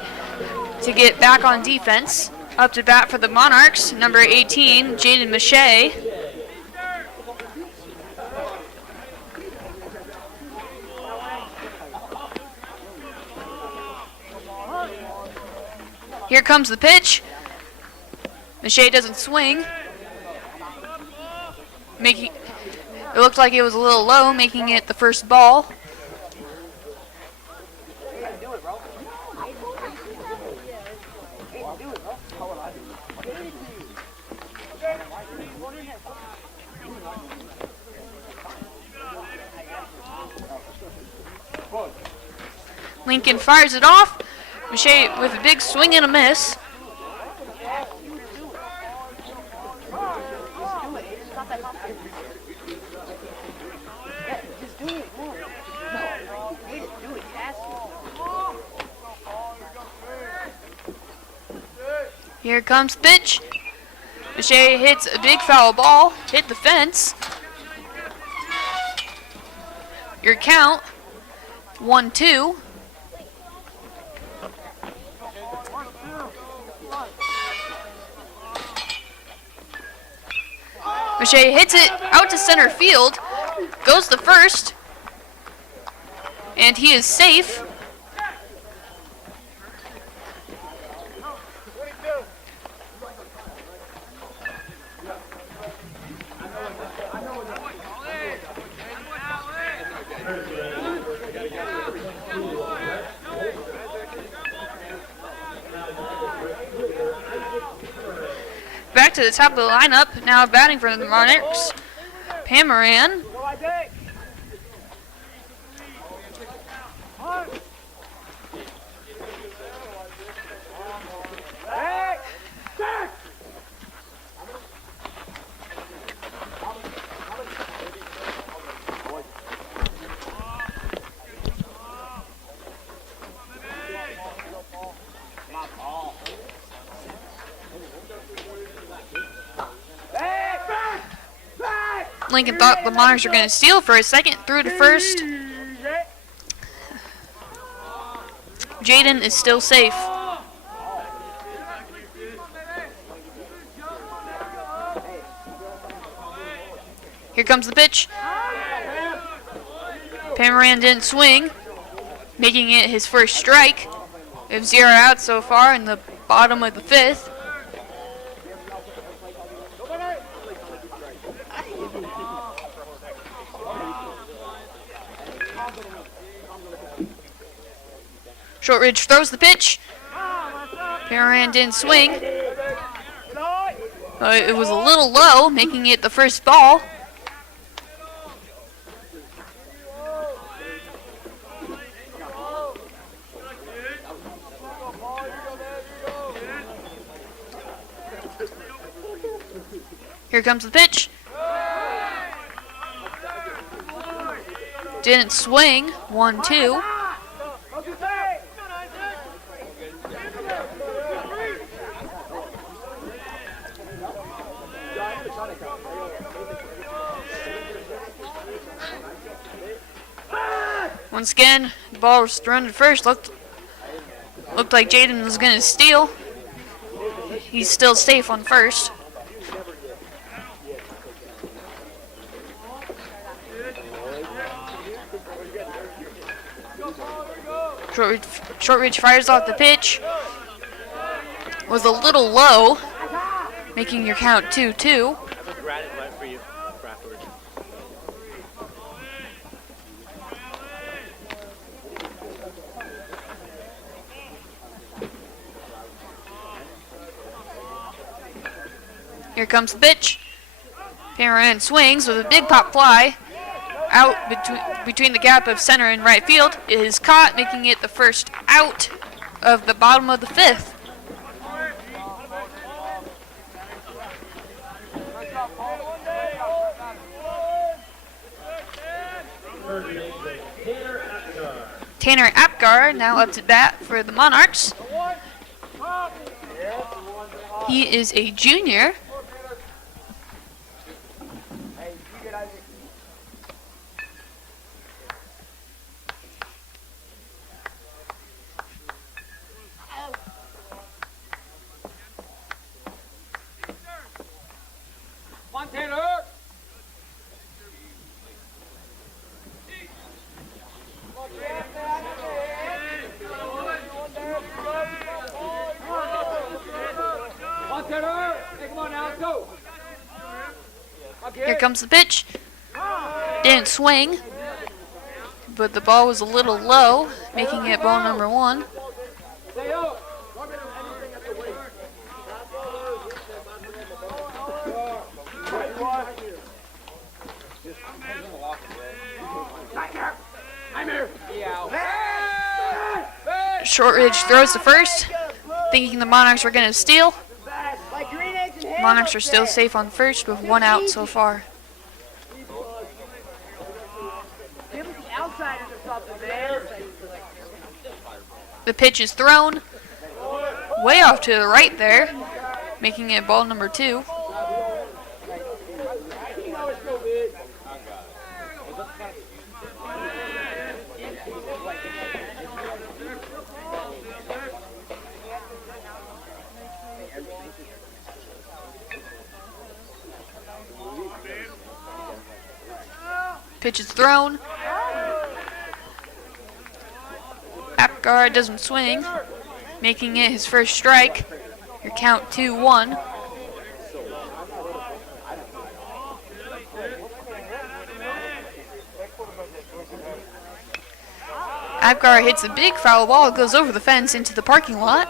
to get back on defense. Up to bat for the Monarchs, number 18, Jaden Mache. Here comes the pitch. Mache doesn't swing. It looked like it was a little low, making it the first ball. Lincoln fires it off. Mache with a big swing and a miss. Here comes the pitch. Boucher hits a big foul ball, hit the fence. Your count, 1-2. Boucher hits it out to center field, goes to first, and he is safe. Back to the top of the lineup, now batting for the Monarchs, Pamaran. Lincoln thought the Monarchs were going to steal for a second, threw to first. Jaden is still safe. Here comes the pitch. Pamaran didn't swing, making it his first strike. We have 0 outs so far in the bottom of the 5th. Shortridge throws the pitch. Pamaran didn't swing. It was a little low, making it the first ball. Here comes the pitch. Didn't swing. 1-2. Once again, the ball was thrown to first. Looked like Jaden was going to steal. He's still safe on first. Shortridge fires off the pitch. Was a little low, making your count 2-2. Here comes the pitch. Pamaran swings with a big pop fly. Out between the gap of center and right field. It is caught, making it the first out of the bottom of the 5th. Tanner Apgar now up to bat for the Monarchs. He is a junior. Here comes the pitch. Didn't swing, but the ball was a little low, making it ball number 1. Shortridge throws to first, thinking the Monarchs were going to steal. Monarchs are still safe on first with 1 out so far. The pitch is thrown. way off to the right there, making it ball number 2. Pitch is thrown. Back guard doesn't swing, making it his first strike. Your count 2-1. Apgar hits a big foul ball. It goes over the fence into the parking lot.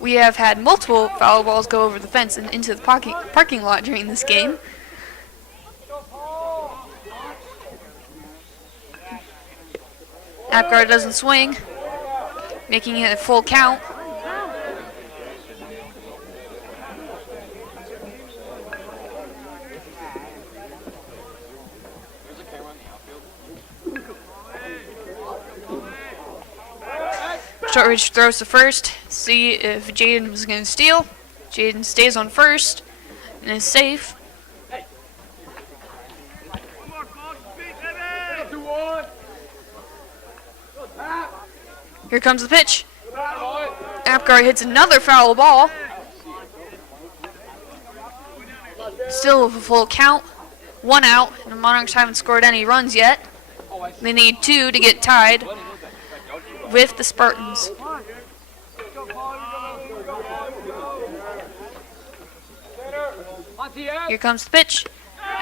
We have had multiple foul balls go over the fence and into the parking lot during this game. Apgar doesn't swing, making it a full count. Shortridge throws to first, see if Jaden was going to steal. Jaden stays on first and is safe. Here comes the pitch. Apgar hits another foul ball. Still with a full count. 1 out, and the Monarchs haven't scored any runs yet. They need 2 to get tied with the Spartans. Here comes the pitch.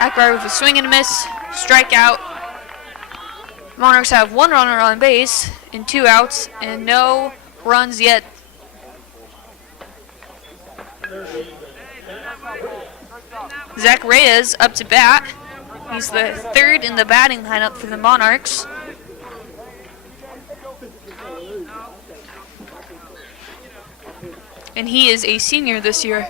Apgar with a swing and a miss. Strikeout. Monarchs have 1 runner on base and 2 outs and no runs yet. Zach Reyes up to bat. He's the 3rd in the batting lineup for the Monarchs. And he is a senior this year.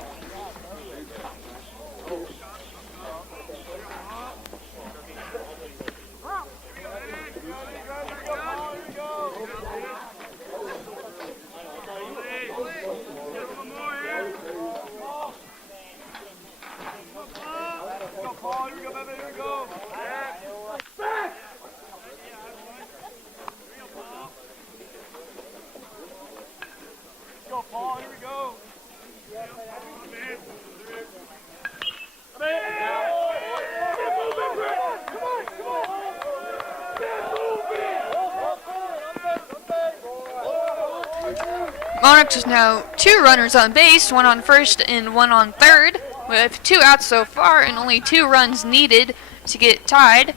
Monarchs is now 2 runners on base, 1 on first and 1 on third, with 2 outs so far and only 2 runs needed to get tied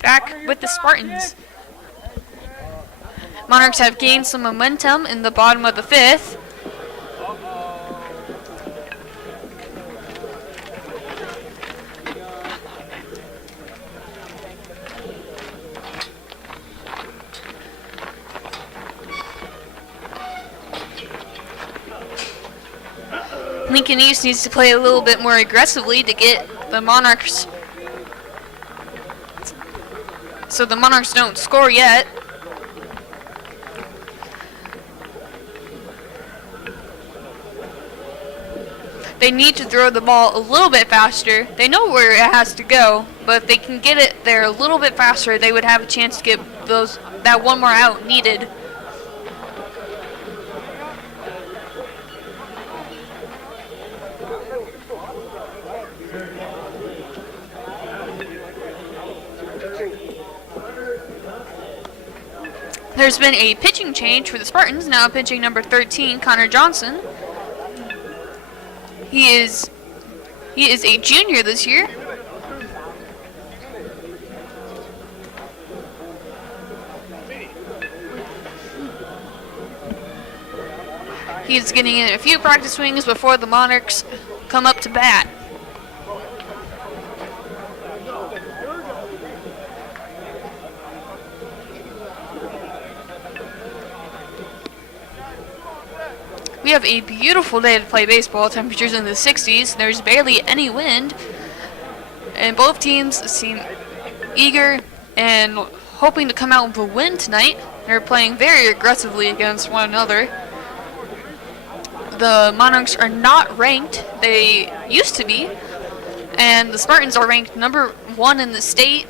back with the Spartans. Monarchs have gained some momentum in the bottom of the 5th. Lincoln East needs to play a little bit more aggressively to get the Monarchs, so the Monarchs don't score yet. They need to throw the ball a little bit faster. They know where it has to go, but if they can get it there a little bit faster, they would have a chance to get that 1 more out needed. There's been a pitching change for the Spartans, now pitching number 13, Connor Johnson. He is a junior this year. He's getting in a few practice swings before the Monarchs come up to bat. We have a beautiful day to play baseball. Temperatures in the 60s. There's barely any wind. And both teams seem eager and hoping to come out with a win tonight. They're playing very aggressively against one another. The Monarchs are not ranked. They used to be. And the Spartans are ranked number 1 in the state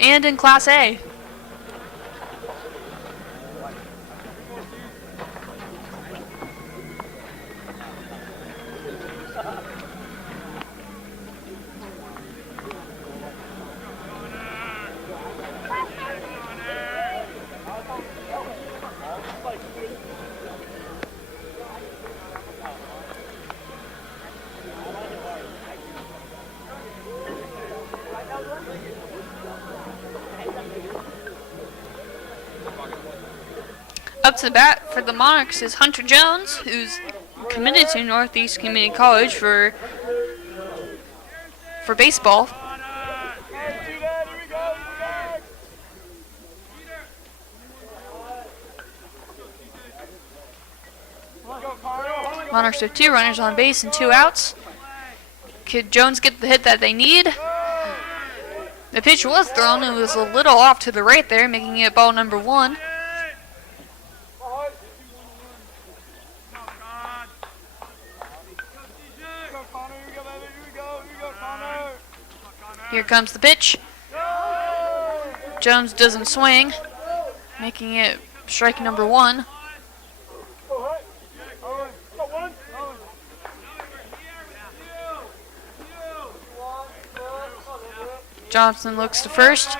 and in Class A. Up to the bat for the Monarchs is Hunter Jones, who's committed to Northeast Community College for baseball. Monarchs have 2 runners on base and 2 outs. Could Jones get the hit that they need? The pitch was thrown and was a little off to the right there, making it ball number 1. Here comes the pitch. Jones doesn't swing, making it strike number 1. Johnson looks to first,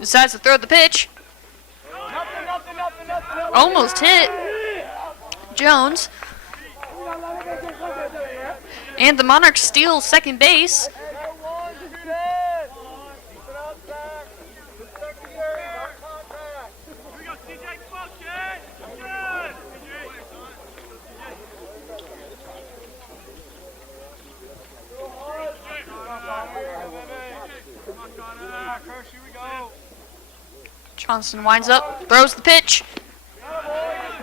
decides to throw the pitch. Almost hit Jones. And the Monarchs steal second base. Johnson winds up, throws the pitch.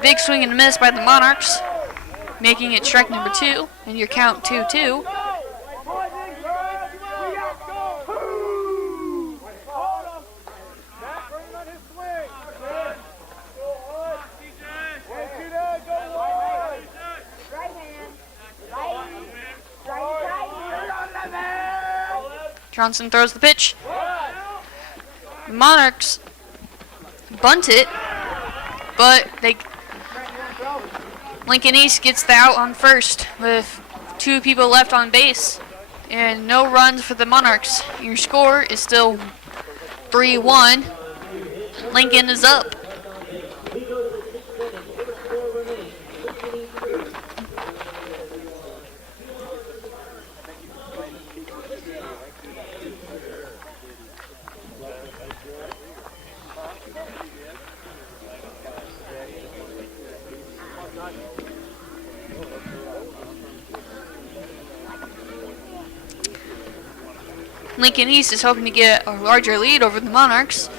Big swing and a miss by the Monarchs, making it strike number 2, and your count 2-2. Johnson throws the pitch. Monarchs bunt it, but Lincoln East gets the out on first with 2 people left on base and no runs for the Monarchs. Your score is still 3-1. Lincoln is up. Lincoln East is hoping to get a larger lead over the Monarchs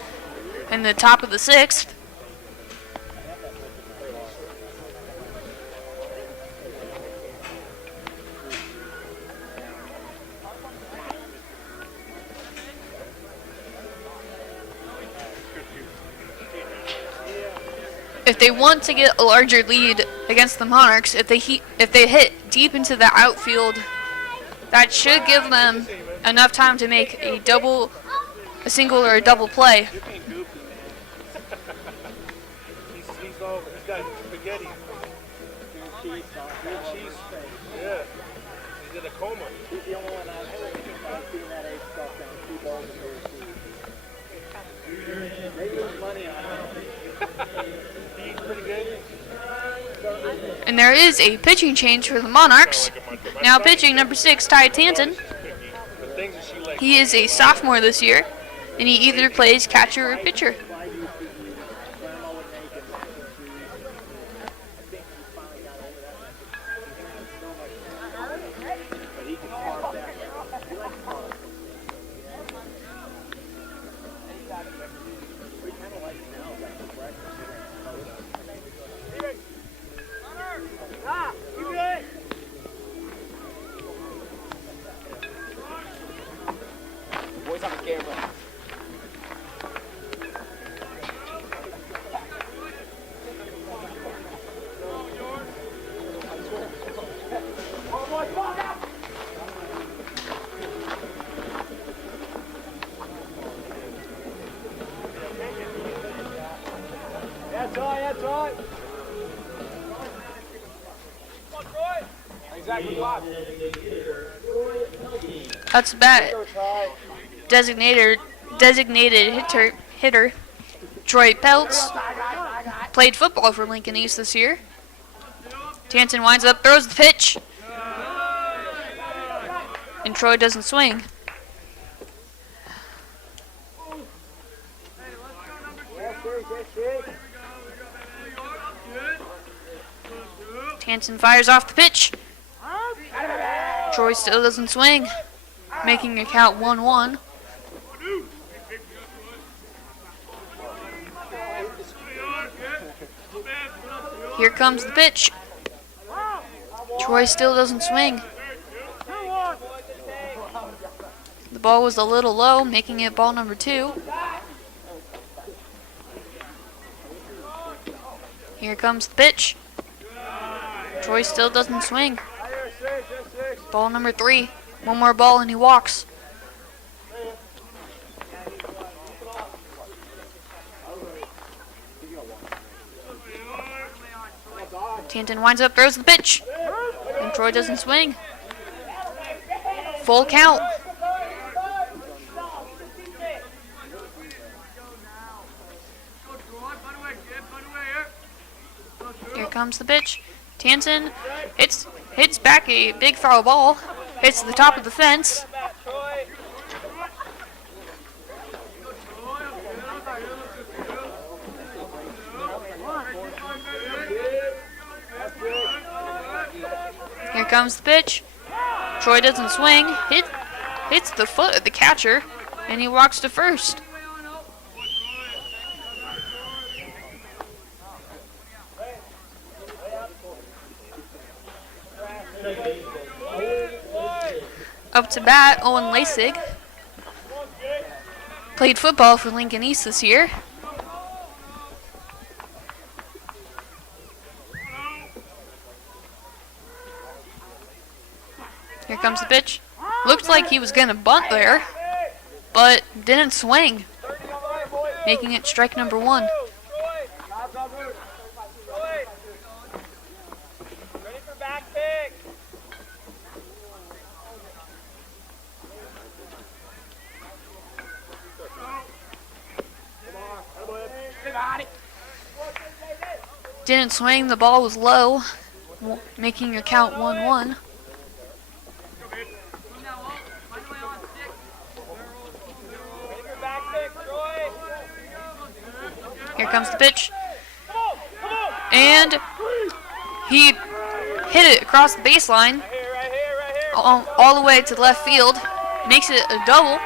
in the top of the 6th. If they want to get a larger lead against the Monarchs, if they hit deep into the outfield, that should give them enough time to make a single or a double play. He's got spaghetti. Yeah. He's in a coma. He's the only one out here who's seen that age stuff down 2 balls in their seat. They lose money on it. He's pretty good. And there is a pitching change for the Monarchs. Now pitching number 6, Ty Tanton. He is a sophomore this year, and he either plays catcher or pitcher. Troy. Come on, Troy. Exactly. That's bat. Designated hitter Troy Peltz played football for Lincoln East this year. Tanton winds up, throws the pitch, and Troy doesn't swing. Tanton fires off the pitch. Troy still doesn't swing, making it count 1-1. Here comes the pitch. Troy still doesn't swing. The ball was a little low, making it ball number 2. Here comes the pitch. Troy still doesn't swing. Ball number 3. One more ball and he walks. Tanton winds up, throws the pitch, and Troy doesn't swing. Full count. Here comes the pitch. Tanton hits back a big foul ball, hits the top of the fence. Here comes the pitch. Troy doesn't swing. Hits the foot of the catcher, and he walks to first. Up to bat, Owen Lasig. Played football for Lincoln East this year. Here comes the pitch. Looked like he was going to bunt there, but didn't swing, making it strike number 1. Ready for back pick. Didn't swing, the ball was low, making your count 1-1. Here comes the pitch. And he hit it across the baseline all the way to left field. Makes it a double.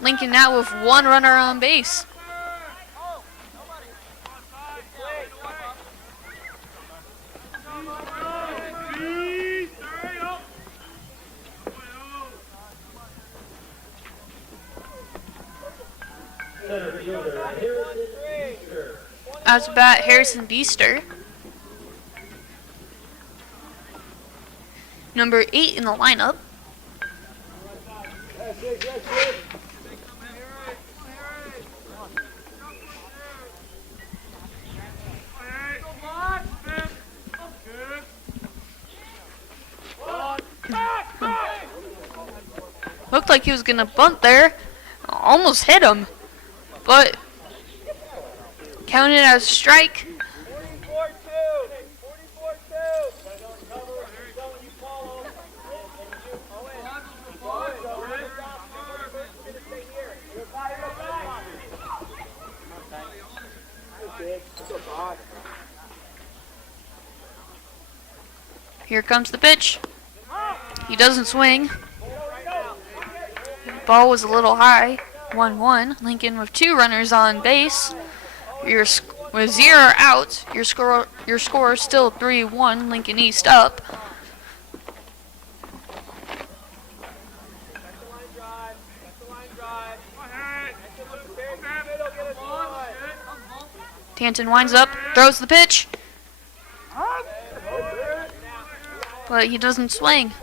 Lincoln now with 1 runner on base. As bat, Harrison Beester. Number 8 in the lineup. Looked like he was gonna bunt there. Almost hit him, but counted as a strike. 44-2. Here comes the pitch. He doesn't swing. Ball was a little high. 1-1. Lincoln with 2 runners on base. With 0 outs, your score is still 3-1. Lincoln East up. Tanton winds up, throws the pitch, but he doesn't swing.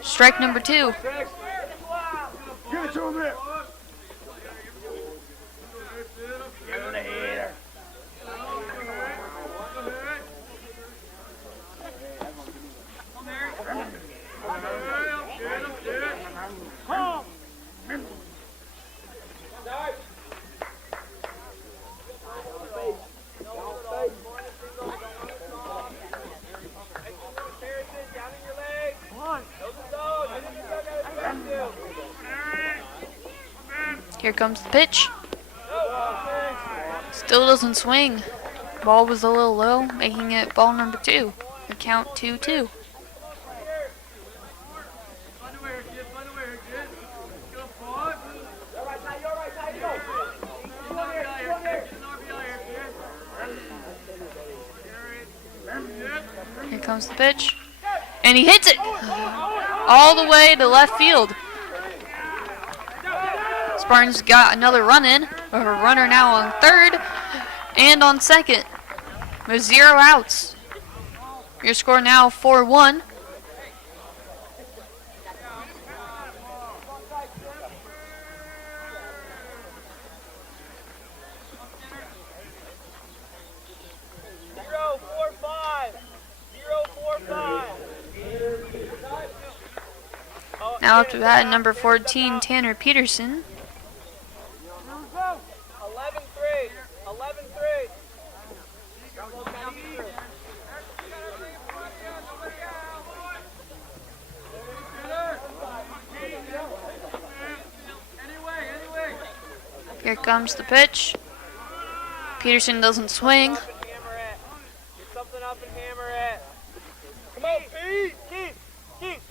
Strike number 2. Give it to him there. Give him the heater. Here comes the pitch. Still doesn't swing. Ball was a little low, making it ball number 2. The count 2-2. Here comes the pitch. And he hits it all the way to left field. Spartans got another run in. We have a runner now on third and on second. With 0 outs. Your score now 4-1. Now up to bat, number 14, Tanner Peterson. 11-3. 11-3. Here comes the pitch. Peterson doesn't swing. Get something up and hammer it. Come on, Pete. Keith.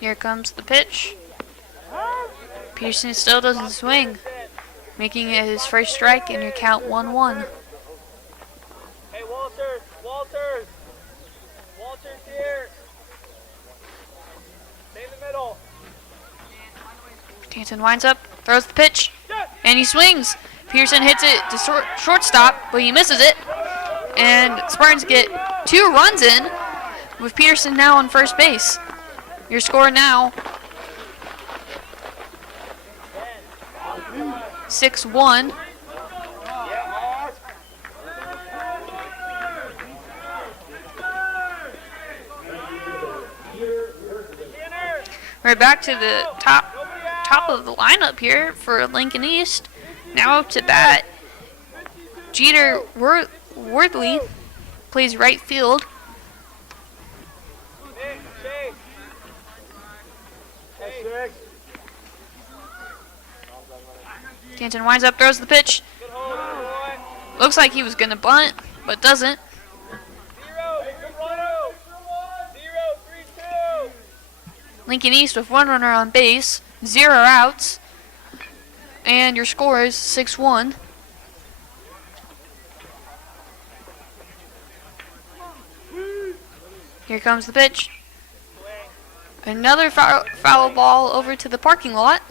Here comes the pitch. Peterson still doesn't swing, making it his first strike, and your count 1-1. Hey, Walters here. Stay in the middle. Tanton winds up, throws the pitch, and he swings. Peterson hits it to shortstop, but he misses it. And Spartans get 2 runs in, with Peterson now on first base. Your score now 6-1. We're back to the top of the lineup here for Lincoln East. Now up to bat, Jeter Worthley plays right field. Tanton winds up, throws the pitch. Looks like he was going to bunt, but doesn't. 0-3-2. Lincoln East with 1 runner on base, 0 outs. And your score is 6-1. Here comes the pitch. Another foul ball over to the parking lot.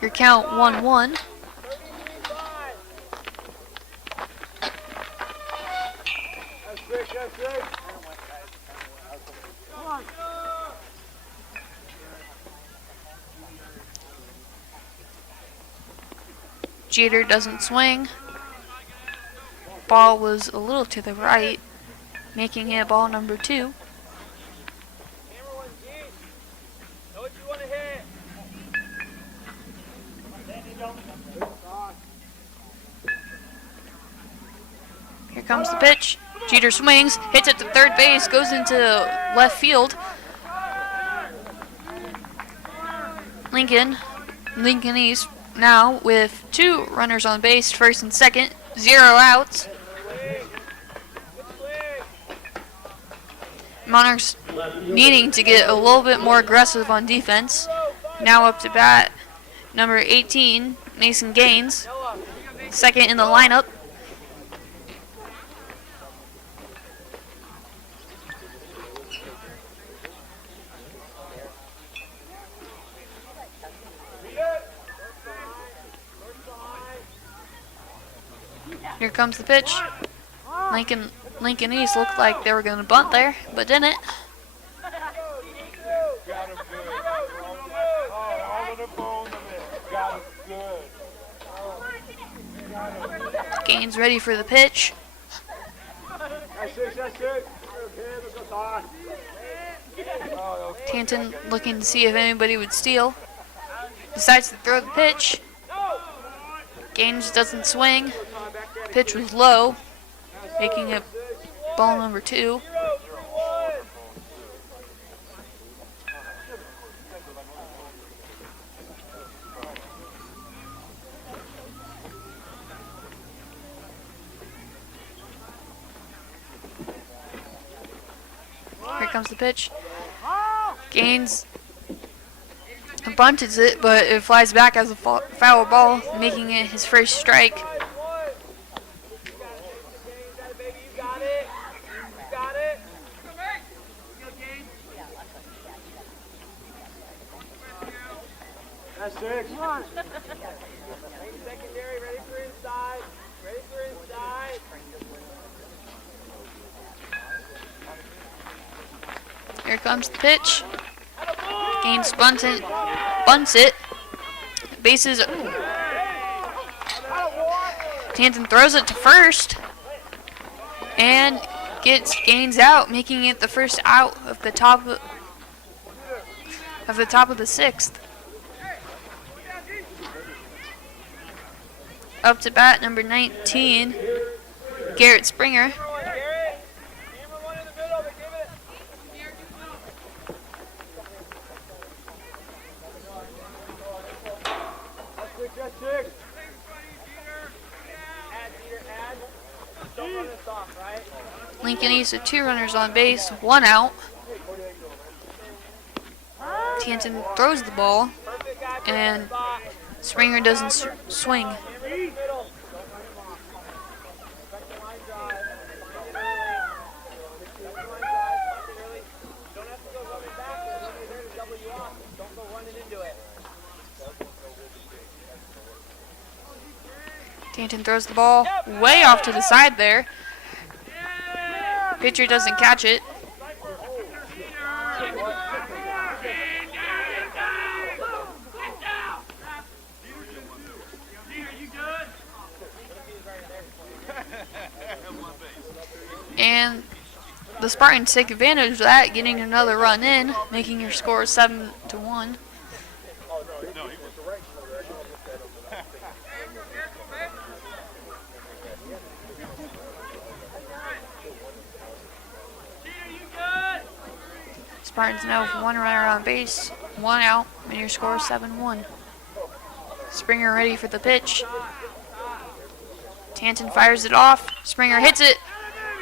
Your count 1-1. Jeter doesn't swing. Ball was a little to the right, making it ball number 2. Here comes the pitch. Jeter swings, hits it to third base, goes into left field. Lincoln East now with 2 runners on base, first and second, 0 outs. Monarchs needing to get a little bit more aggressive on defense. Now up to bat, number 18, Mason Gaines, second in the lineup. Here comes the pitch. Lincoln East looked like they were going to bunt there, but didn't. Gaines ready for the pitch. Tanton looking to see if anybody would steal. decides to throw the pitch. Gaines doesn't swing. Pitch was low, making it ball number 2. Here comes the pitch. Gaines bunted it, but it flies back as a foul ball, making it his first strike. That's 6. Secondary, ready for inside. Ready for inside. Here comes the pitch. Gaines bunts it. Bases. Tanton throws it to first and gets Gaines out, making it the first out of the top of the 6th. Up to bat, number 19, Garrett Springer. Lincoln East with 2 runners on base, 1 out. Tanton throws the ball, and Springer doesn't swing. Tanton throws the ball way off to the side there. Pitcher doesn't catch it. And the Spartans take advantage of that, getting another run in, making your score 7-1. Spartans now with 1 runner on base, 1 out, and your score is 7-1. Springer ready for the pitch. Tanton fires it off. Springer hits it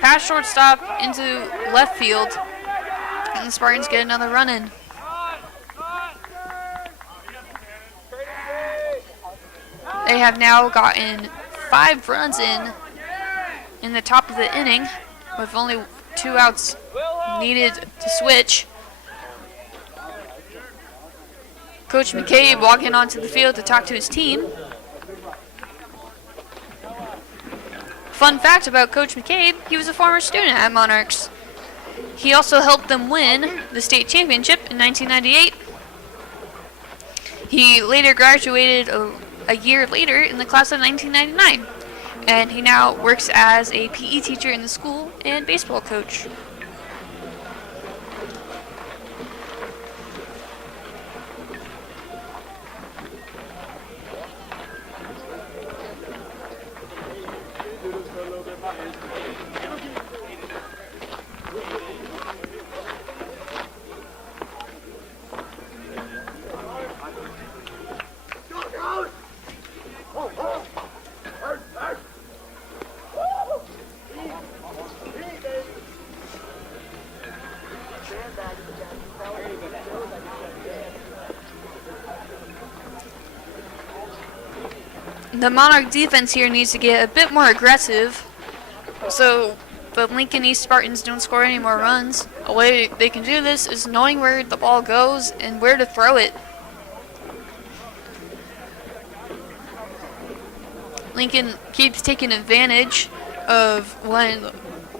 past shortstop into left field, and the Spartans get another run in. They have now gotten 5 runs in the top of the inning, with only 2 outs needed to switch. Coach McCabe walking onto the field to talk to his team. Fun fact about Coach McCabe, he was a former student at Monarchs. He also helped them win the state championship in 1998. He later graduated a year later in the class of 1999, and he now works as a PE teacher in the school and baseball coach. The Monarch defense here needs to get a bit more aggressive so the Lincoln East Spartans don't score any more runs. A way they can do this is knowing where the ball goes and where to throw it. Lincoln keeps taking advantage of when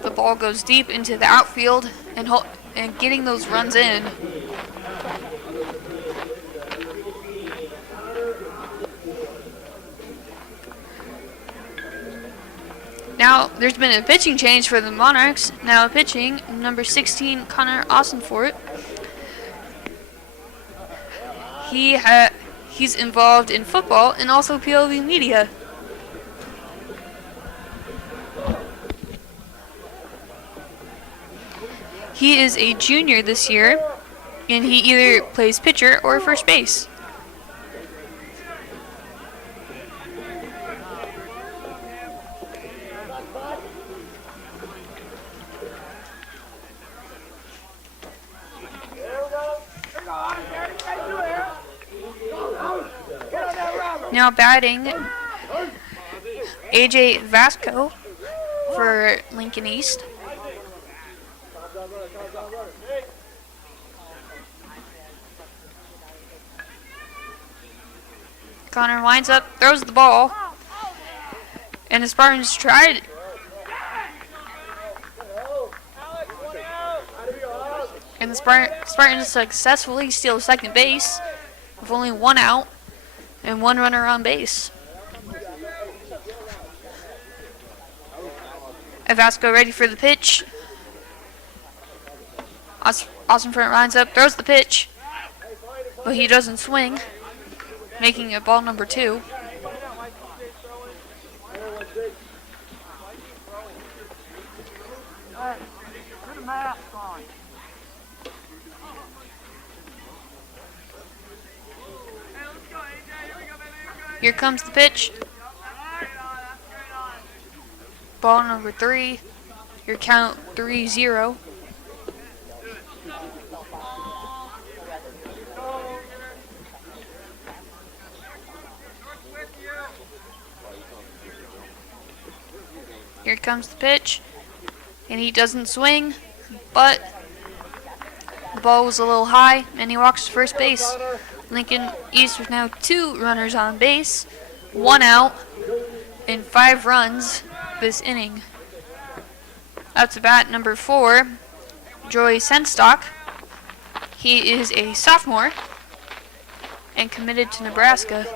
the ball goes deep into the outfield and getting those runs in. Now, there's been a pitching change for the Monarchs. Now pitching, number 16, Connor Austinfort. He's involved in football and also PLV media. He is a junior this year, and he either plays pitcher or first base. Now batting, AJ Vasco for Lincoln East. Connor winds up, throws the ball, and the Spartans tried. And the Spartans successfully steal second base with only one out and one runner on base. Vasco ready for the pitch. Austin Front lines up, throws the pitch, but he doesn't swing, making it ball number 2. Here comes the pitch. Ball number 3. Your count 3-0. Here comes the pitch. And he doesn't swing, but the ball was a little high, and he walks to first base. Lincoln East with now 2 runners on base, 1 out, and 5 runs this inning. Up to bat number 4, Joey Senstock. He is a sophomore and committed to Nebraska.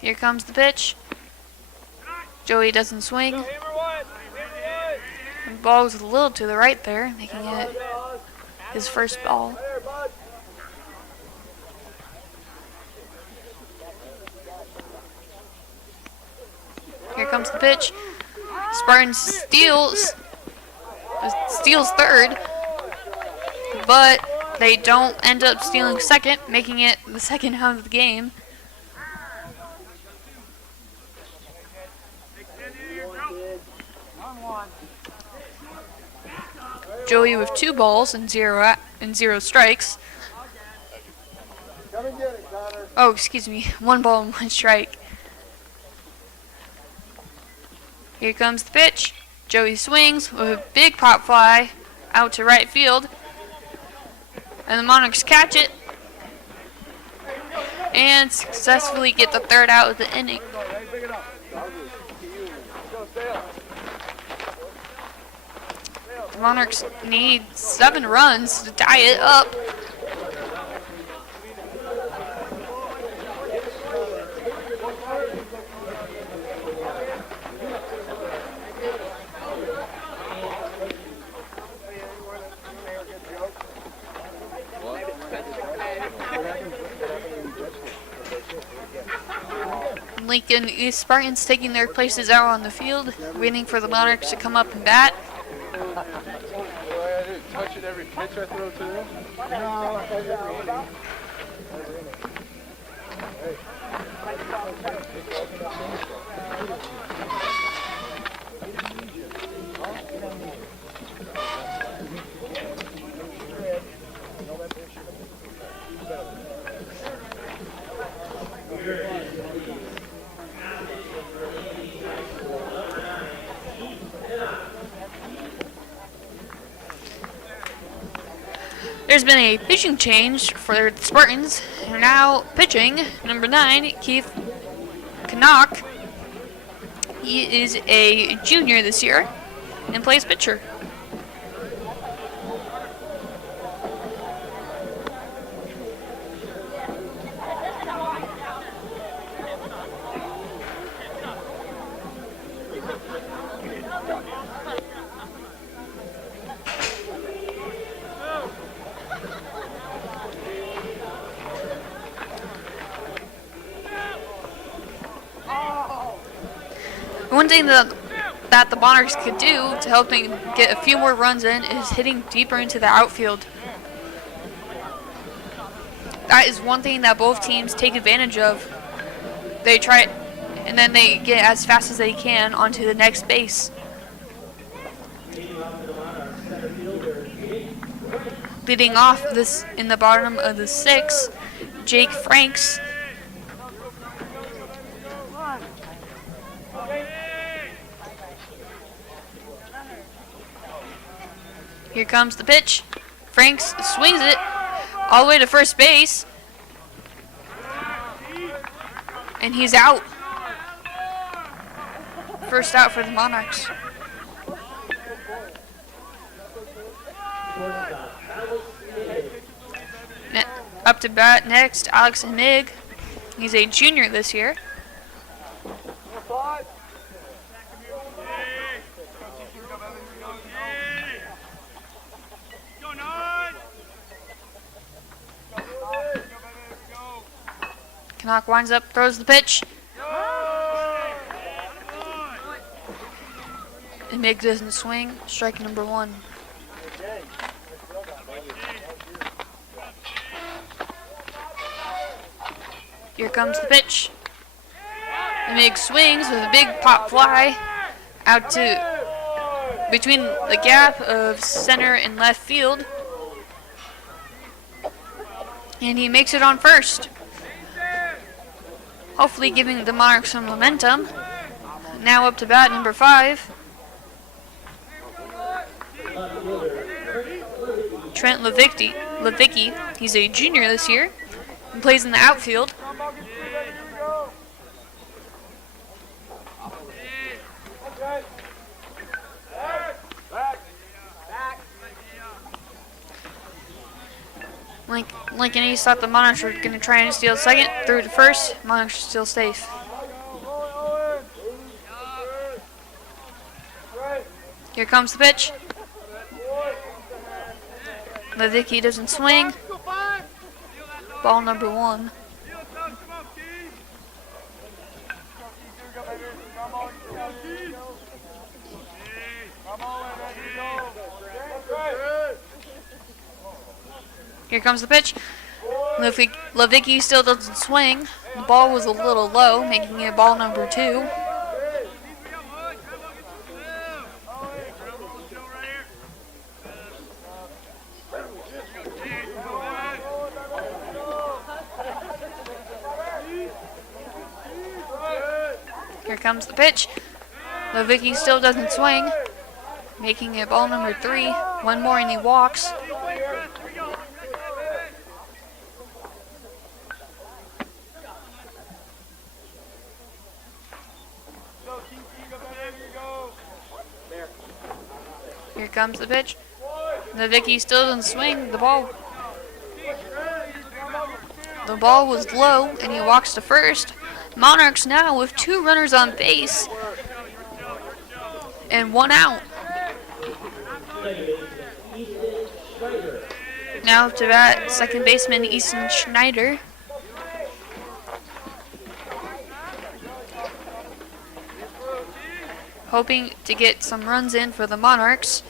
Here comes the pitch. Joey doesn't swing. The ball was a little to the right there, making it his first ball. Here comes the pitch. Spartans steals third, but they don't end up stealing second, making it the second out of the game. Joey with 2 balls and 0 strikes. Oh, excuse me, 1 ball and 1 strike. Here comes the pitch. Joey swings with a big pop fly out to right field. And the Monarchs catch it and successfully get the 3rd out of the inning. The Monarchs need 7 runs to tie it up. Lincoln East Spartans taking their places out on the field, waiting for the Monarchs to come up and bat. Touch it every pitch I throw to them? No. There's been a pitching change for the Spartans. They're now pitching number 9, Keith Knock. He is a junior this year and plays pitcher. One thing that the Monarchs could do to help them get a few more runs in is hitting deeper into the outfield. That is one thing that both teams take advantage of. They try it, and then they get as fast as they can onto the next base. Leading off this in the bottom of the sixth, Jake Franks. Here comes the pitch. Franks swings it all the way to first base. And he's out. First out for the Monarchs. Up to bat next, Alex Hamig. He's a junior this year. Knock winds up, throws the pitch. And Mig doesn't swing. Strike number one. Here comes the pitch. And Mig swings with a big pop fly out to between the gap of center and left field. And he makes it on first. Hopefully giving the Monarchs some momentum. Now up to bat, number 5. Trent Levicki. He's a junior this year and plays in the outfield. Lincoln East thought the Monarchs were going to try and steal second, threw to first. Monarchs are still safe. Here comes the pitch. Levicki doesn't swing. Ball number 1. Here comes the pitch. Levicki still doesn't swing. The ball was a little low, making it ball number 2. Here comes the pitch. Levicki still doesn't swing, making it ball number 3. One more and he walks. Here comes the pitch. Levicki still doesn't swing. The ball was low, and he walks to first. Monarchs now with 2 runners on base and 1 out. Now up to bat, second baseman Easton Schneider. Hoping to get some runs in for the Monarchs.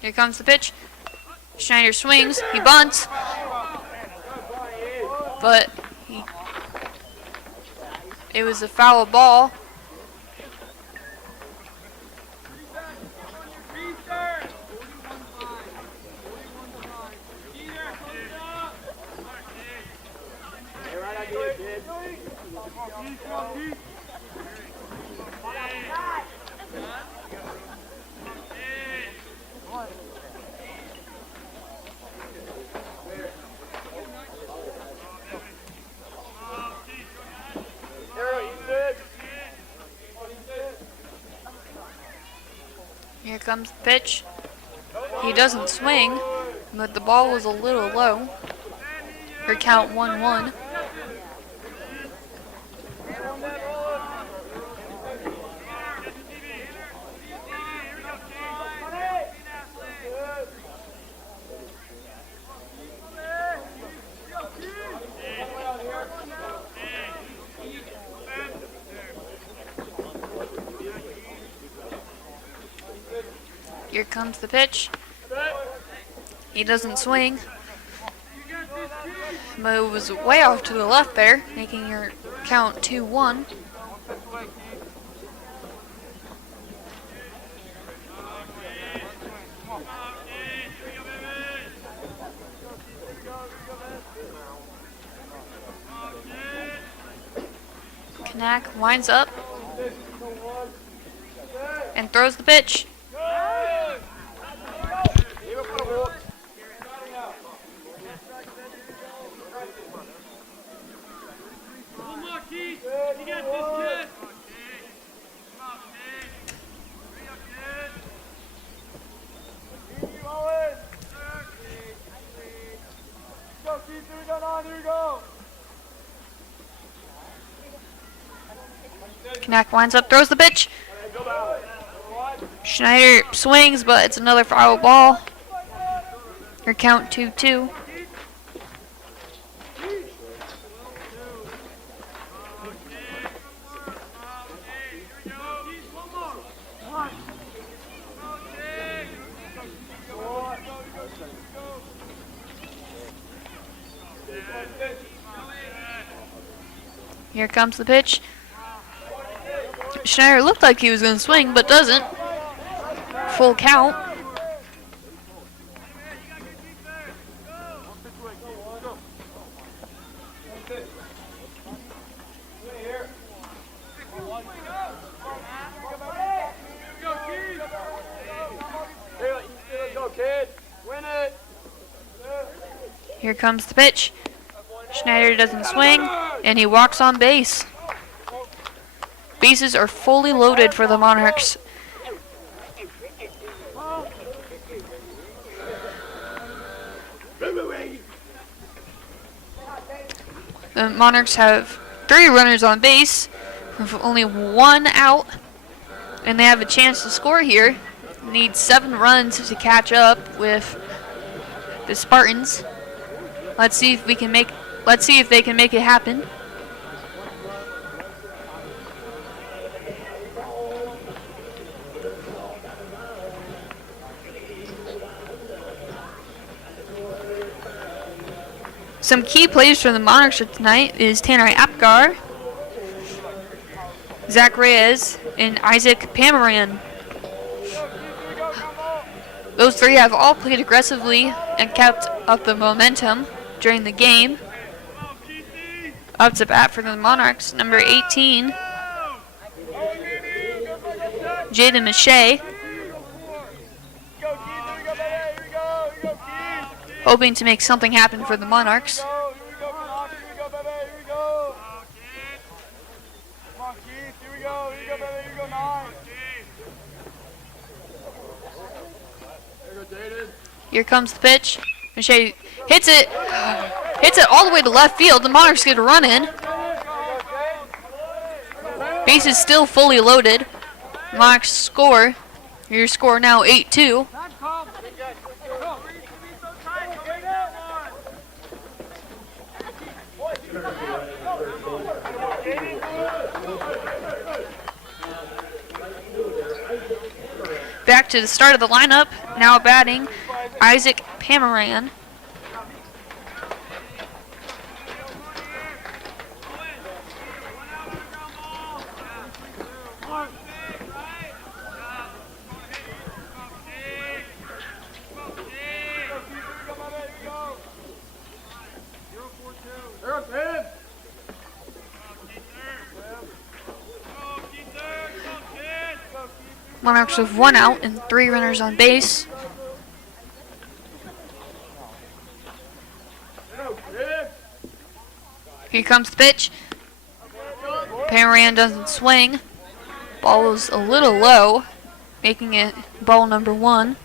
Here comes the pitch. Schneider swings, he bunts, but it was a foul ball. Here comes the pitch. He doesn't swing, but the ball was a little low. Her count 1-1. Here comes the pitch. He doesn't swing. Moves way off to the left there, making your count 2-1. Knack winds up and throws the pitch. Knack winds up, throws the pitch. Schneider swings, but it's another foul ball. Your count 2-2. Here comes the pitch. Schneider looked like he was going to swing, but doesn't. Full count. Here comes the pitch. Schneider doesn't swing, and he walks on base. Bases are fully loaded for the Monarchs. The Monarchs have 3 runners on base with only 1 out, and they have a chance to score here. Need 7 runs to catch up with the Spartans. Let's see if they can make it happen. Some key players for the Monarchs tonight is Tanner Apgar, Zach Reyes, and Isaac Pamaran. Those 3 have all played aggressively and kept up the momentum during the game. Up to bat for the Monarchs, number 18, Jaden Mache, hoping to make something happen for the Monarchs. Here comes the pitch. Mache hits it all the way to left field. The Monarchs get a run in. Base is still fully loaded. Monarchs score. Your score now 8-2. Back to the start of the lineup. Now batting Isaac Pamaran. Monarchs with 1 out and 3 runners on base. Here comes the pitch. Pamaran doesn't swing. Ball is a little low, making it ball number 1.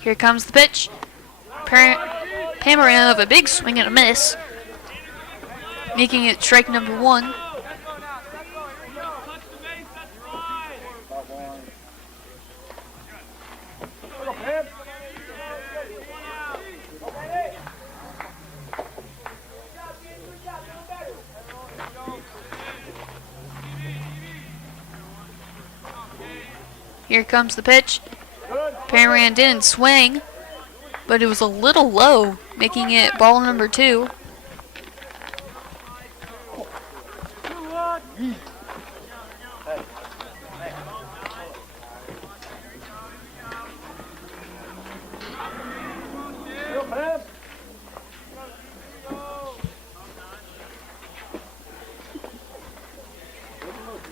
Here comes the pitch. Pamaran with a big swing and a miss, making it strike number 1. Here comes the pitch. Pararan didn't swing, but it was a little low, making it ball number 2.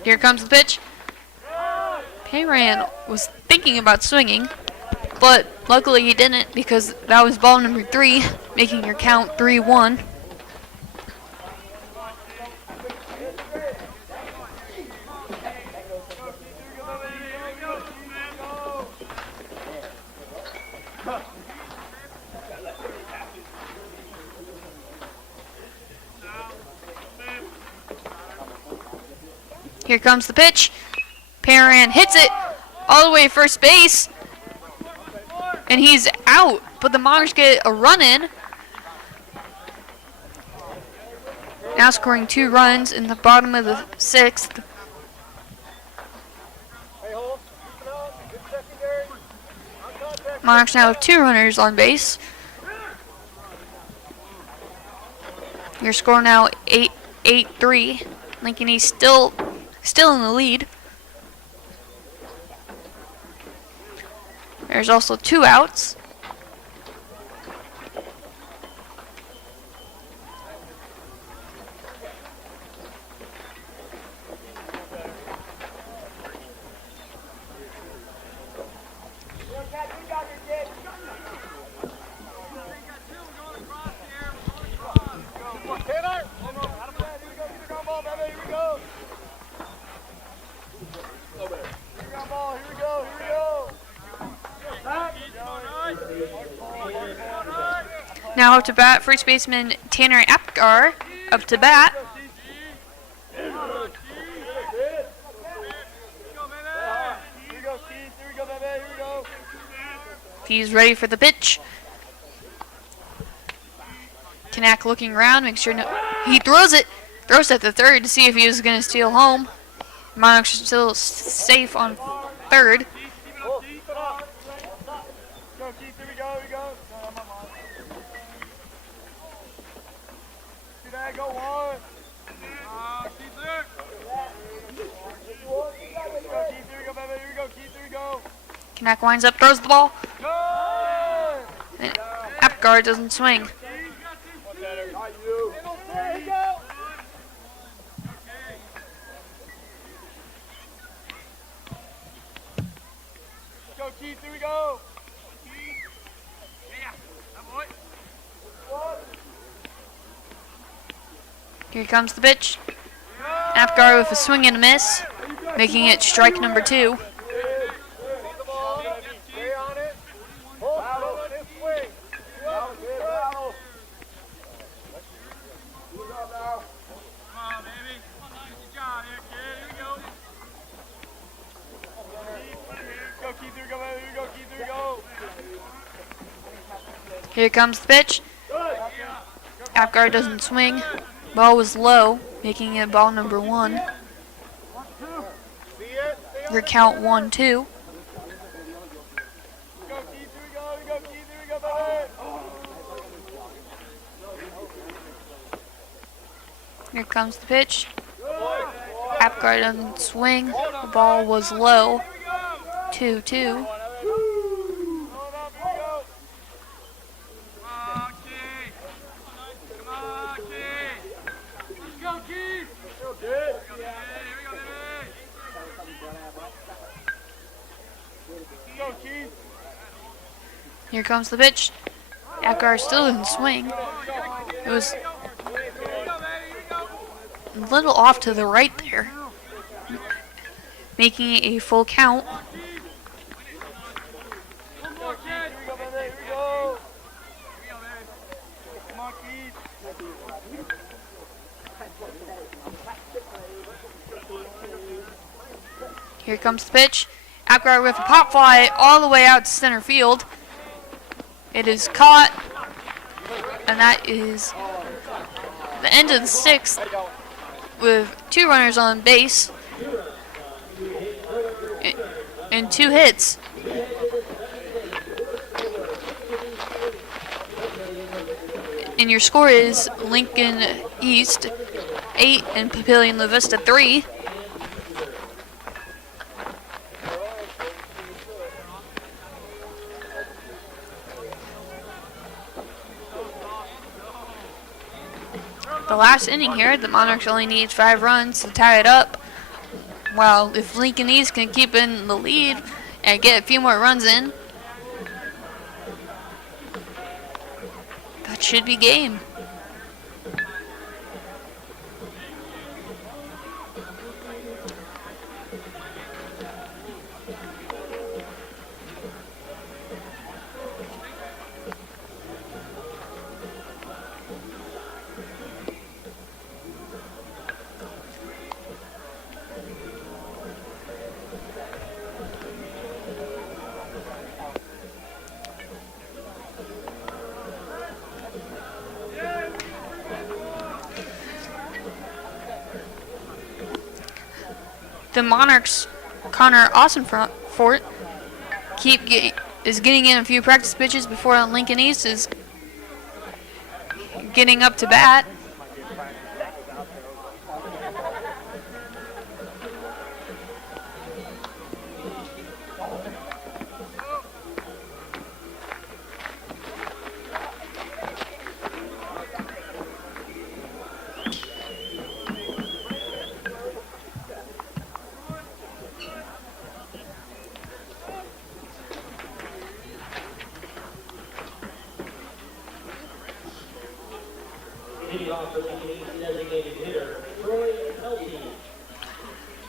Here comes the pitch. Pararan was thinking about swinging, but luckily he didn't because that was ball number 3, making your count 3-1. Here comes the pitch. Pararan hits it all the way to first base. And he's out. But the Monarchs get a run in. Now scoring 2 runs in the bottom of the 6th. Monarchs now have 2 runners on base. Your score now 8-3. Lincoln East still in the lead. There's also 2 outs. Now up to bat, first baseman Tanner Apgar up to bat. He's ready for the pitch. Kanak looking around, make sure he throws it at the third to see if he was going to steal home. Monarchs are still safe on third. Kanak winds up, throws the ball. And Apgar doesn't swing. Here comes the pitch. Apgar with a swing and a miss, making it strike number 2. Here comes the pitch. Apgar doesn't swing. Ball was low, making it ball number 1. Your count 1-2. Here comes the pitch. Apgar doesn't swing. The ball was low. 2-2. Here comes the pitch. Apgar still didn't swing. It was a little off to the right there, making it a full count. Here comes the pitch. Apgar with a pop fly all the way out to center field. It is caught, and that is the end of the 6th with 2 runners on base. and 2 hits. And your score is Lincoln East 8 and Papillion La Vista 3. The last inning here, the Monarchs only need 5 runs to tie it up. While if Lincoln East can keep in the lead and get a few more runs in, that should be game. The Monarchs, Connor Austinfort, is getting in a few practice pitches before Lincoln East is getting up to bat.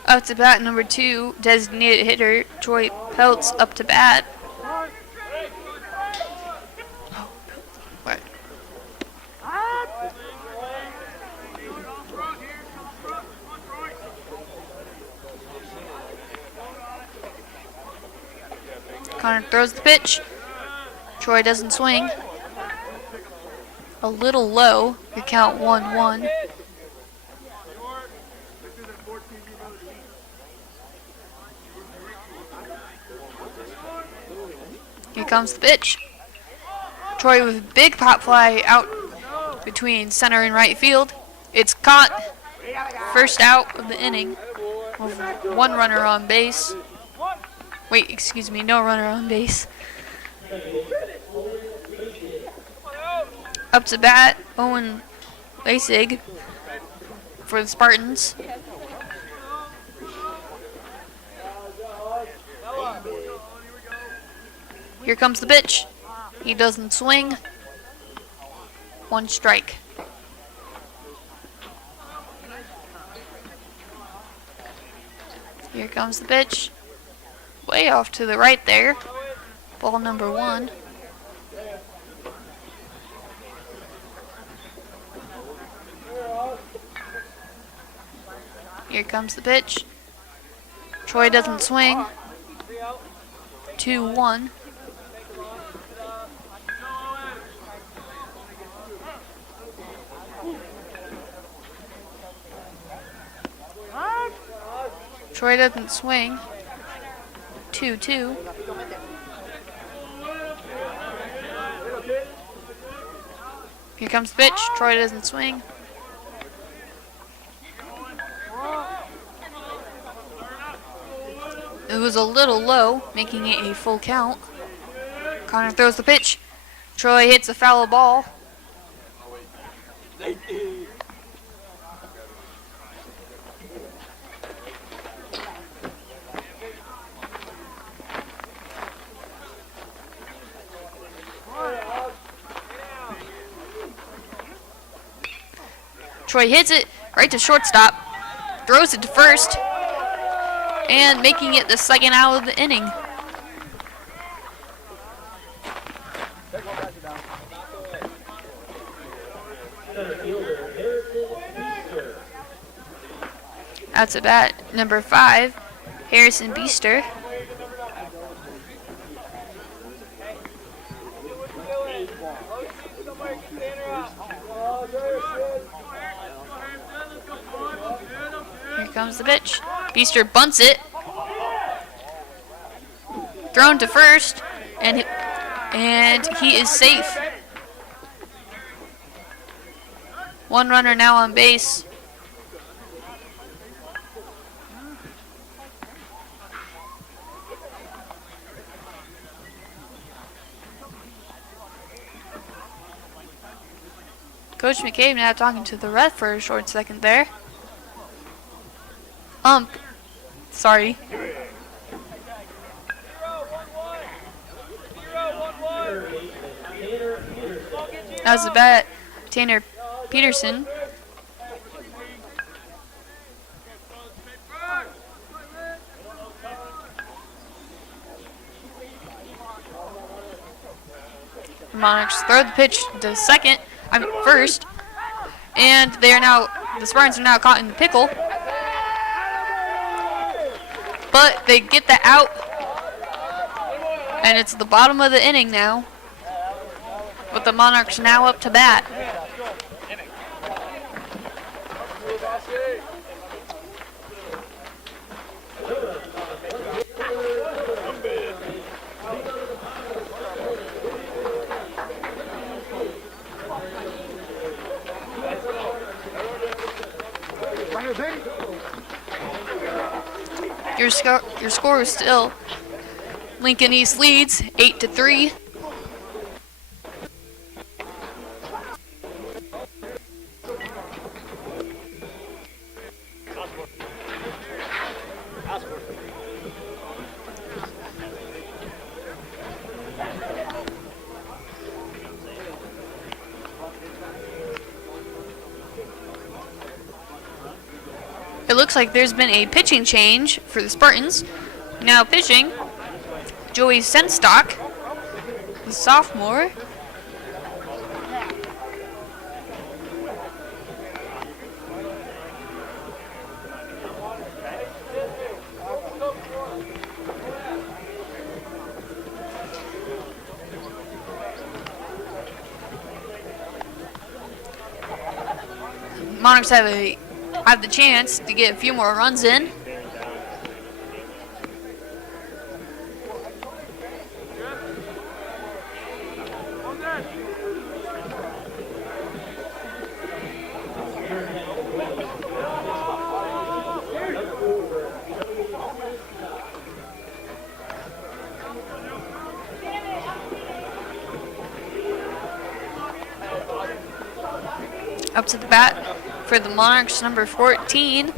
Up to bat, number 2, designated hitter Troy Peltz up to bat. Oh, what? Connor throws the pitch. Troy doesn't swing. A little low. The count 1-1. Here comes the pitch. Troy with a big pop fly out between center and right field. It's caught. First out of the inning. With 1 runner on base. Wait, excuse me, no runner on base. Up to bat, Owen Lasig for the Spartans. Here comes the pitch. He doesn't swing. 1 strike. Here comes the pitch. Way off to the right there. Ball number 1. Here comes the pitch. Troy doesn't swing. 2-1. Troy doesn't swing. 2-2. Here comes the pitch. Troy doesn't swing. It was a little low, making it a full count. Connor throws the pitch. Troy hits a foul ball. Troy hits it right to shortstop, throws it to first, and making it the second out of the inning. That's a bat, number 5, Harrison Beester. Here comes the pitch. Beester bunts it. thrown to first, and he is safe. One runner now on base. Coach McCabe now talking to the ref for a short second there. Sorry. That was the bat, Tanner Peterson. Monarchs throw the pitch to first, and the Spartans are now caught in the pickle. But they get the out, and it's the bottom of the inning now. But the Monarchs now up to bat. Your score is still Lincoln East leads 8-3. It looks like there's been a pitching change for the Spartans. Now pitching, Joey Senstock, the sophomore. Monarchs have the chance to get a few more runs in. Up to the bat for the Monarchs, number 14.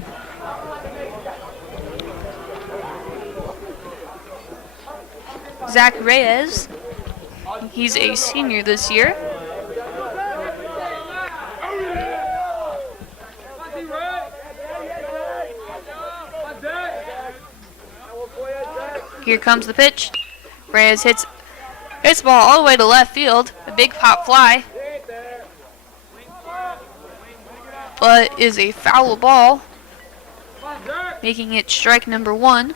Zach Reyes. He's a senior this year. Here comes the pitch. Reyes hits the ball all the way to left field. A big pop fly. But is a foul ball, making it strike number 1.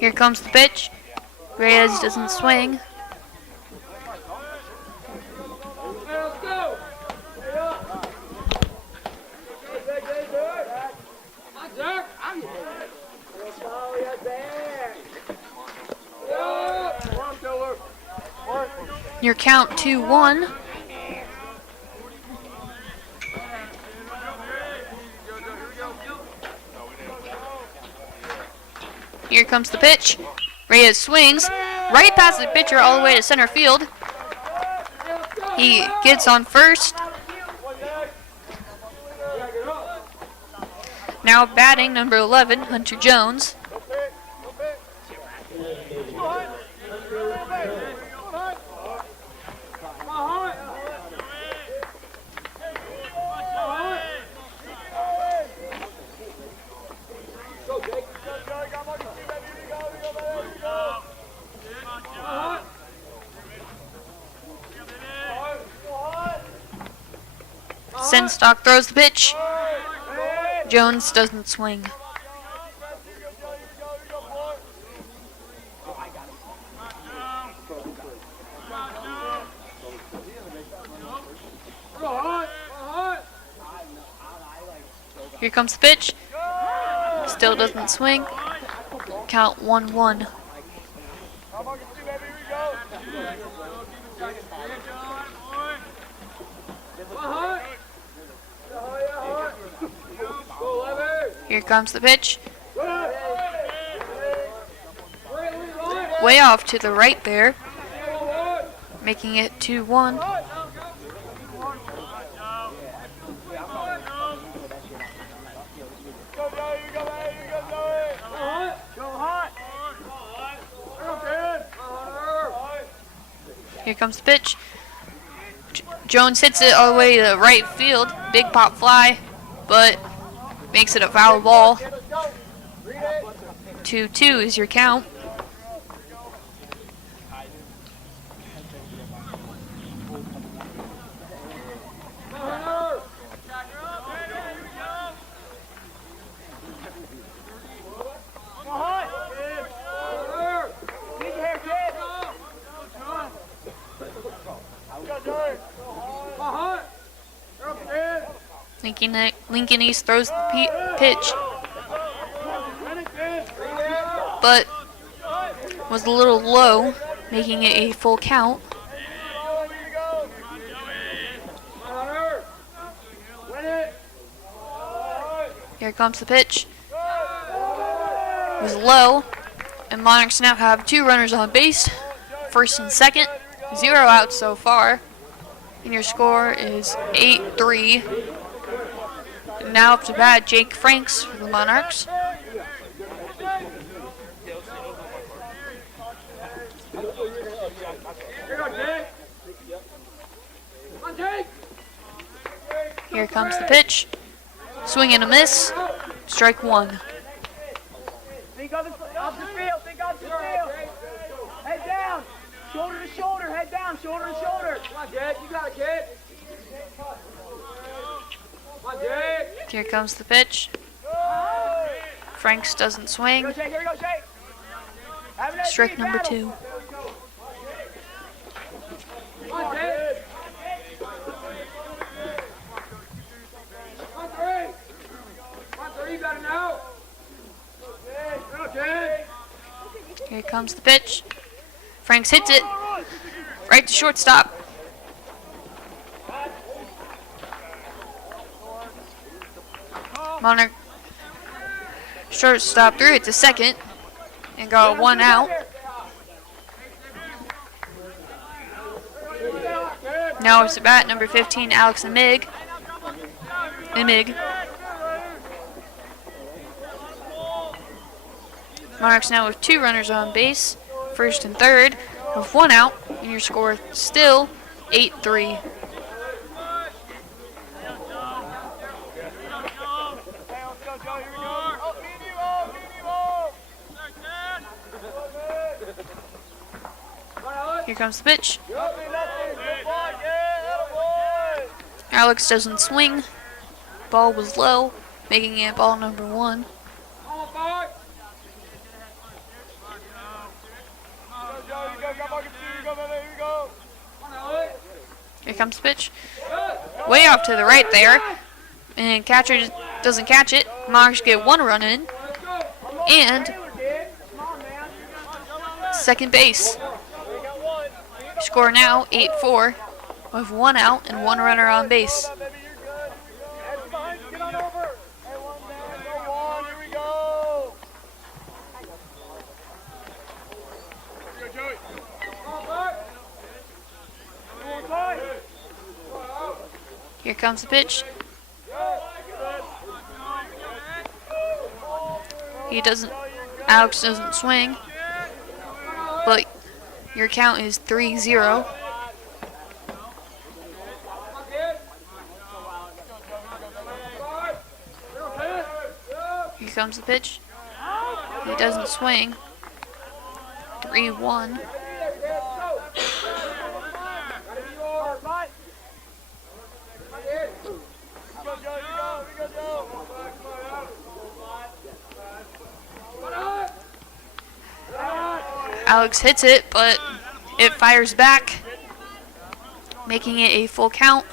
Here comes the pitch. Reyes doesn't swing. Your count 2-1. Here comes the pitch. Reyes swings right past the pitcher all the way to center field. He gets on first. Now batting, number 11, Hunter Jones. Senstock throws the pitch. Jones doesn't swing. Here comes the pitch. Still doesn't swing. Count 1-1. Here comes the pitch. Way off to the right there, making it 2-1. Here comes the pitch. Jones hits it all the way to right field. Big pop fly, but makes it a foul ball. 2-2 is your count. Lincoln East throws the pitch, but was a little low, making it a full count. Here comes the pitch. Was low, and Monarchs now have 2 runners on base, first and second, 0 outs so far, and your score is 8-3. Now up to bat, Jake Franks for the Monarchs. Here comes the pitch. Swing and a miss. Strike 1. Think off the field. Think off the field. Head down. Shoulder to shoulder. Head down. Shoulder to shoulder. Come on, Jake. You got it, kid. Come on, Jake. Here comes the pitch. Franks doesn't swing. Here we go, Jake. Strike number 2. Come on, Jake. Come on, 3. Come on, 3. You got it now. Go, Jake. Here comes the pitch. Franks hits it. Right to shortstop. Monarch shortstop threw it to second and got 1 out. Now it's at bat number 15, Alex Imig. Monarchs now with 2 runners on base, first and third, with 1 out, and your score still 8-3. Here comes the pitch. Alex doesn't swing. Ball was low, making it ball number 1. Here comes the pitch. Way off to the right there. And catcher just doesn't catch it. Monarchs get 1 run in. And second base. Score now 8-4 with 1 out and 1 runner on base. Here comes the pitch. Alex doesn't swing, but your count is 3-0. Here comes the pitch. He doesn't swing. 3-1. Alex hits it, but it fires back, making it a full count.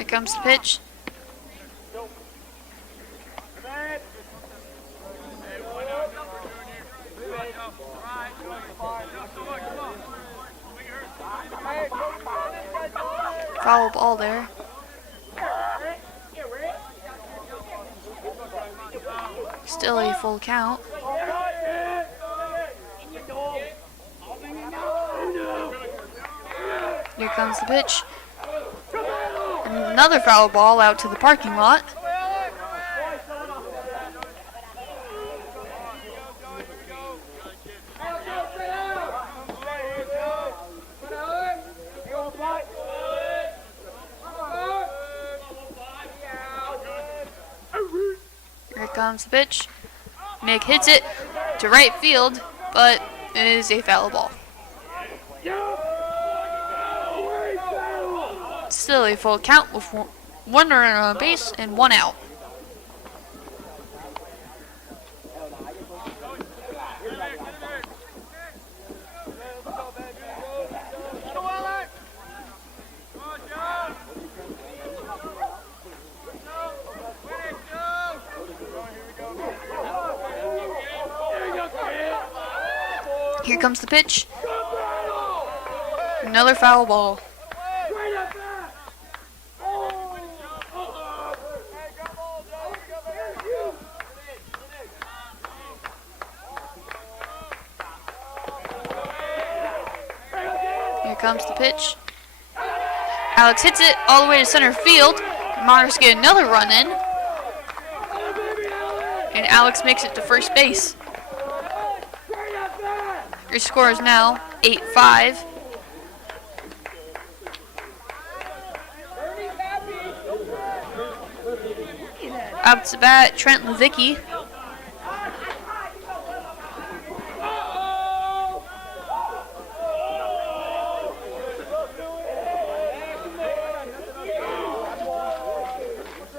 Here comes the pitch. Foul ball there. Still a full count. Here comes the pitch. And another foul ball out to the parking lot. Here comes the pitch. Nick hits it to right field, but it is a foul ball. Still a full count with one runner on base and one out. Here comes the pitch. Another foul ball. Here comes the pitch. Alex hits it all the way to center field. Monarchs get another run in. And Alex makes it to first base. Your score is now 8-5. Up to bat, Trent Levicki.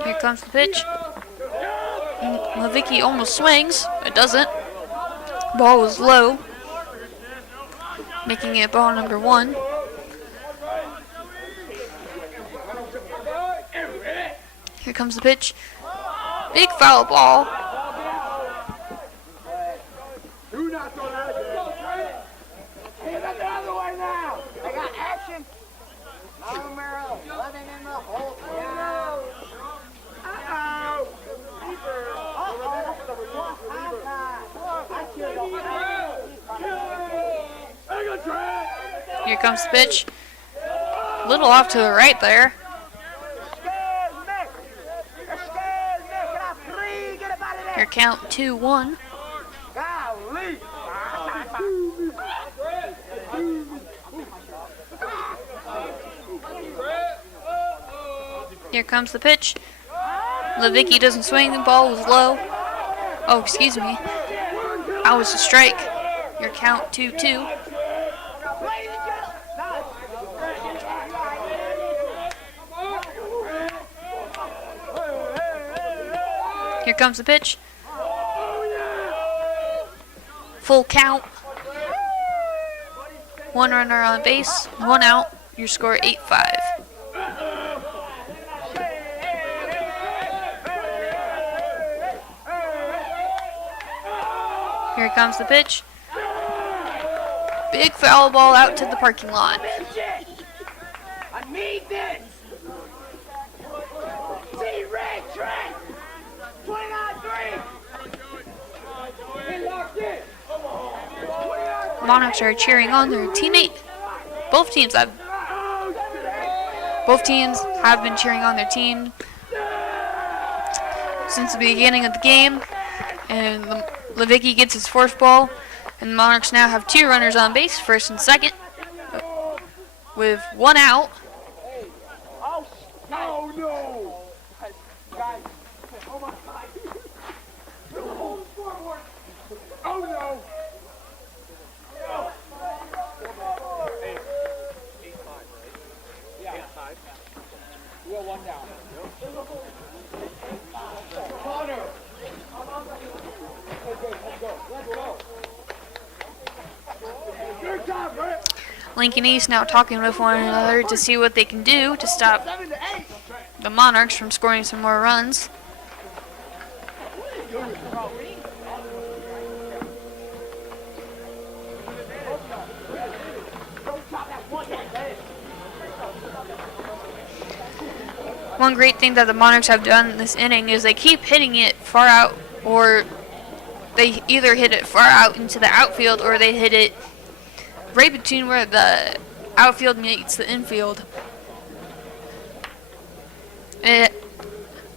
Here comes the pitch. Levicki almost swings. It doesn't. Ball was low, making it ball number 1. Here comes the pitch. Big foul ball. Here comes the pitch. A little off to the right there. Here count 2-1. Here comes the pitch. Levicki doesn't swing, the ball was low. Oh, excuse me. That was a strike. Your count 2-2. Here comes the pitch. Full count. One runner on base, one out. Your score 8-5. Here comes the pitch. Big foul ball out to the parking lot. I need this. See red Trent. 29-3. Monarchs are cheering on their teammate. Both teams have been cheering on their team since the beginning of the game. And Levicki gets his fourth ball. And the Monarchs now have two runners on base, first and second, with one out. Oh, no. Guys, oh my God. Oh, no. Yeah. 8-5. We got one down. Connor. Let's go. Lincoln East now talking with one another to see what they can do to stop the Monarchs from scoring some more runs. One great thing that the Monarchs have done this inning is they keep hitting it far out, or they either hit it far out into the outfield or they hit it right between where the outfield meets the infield. And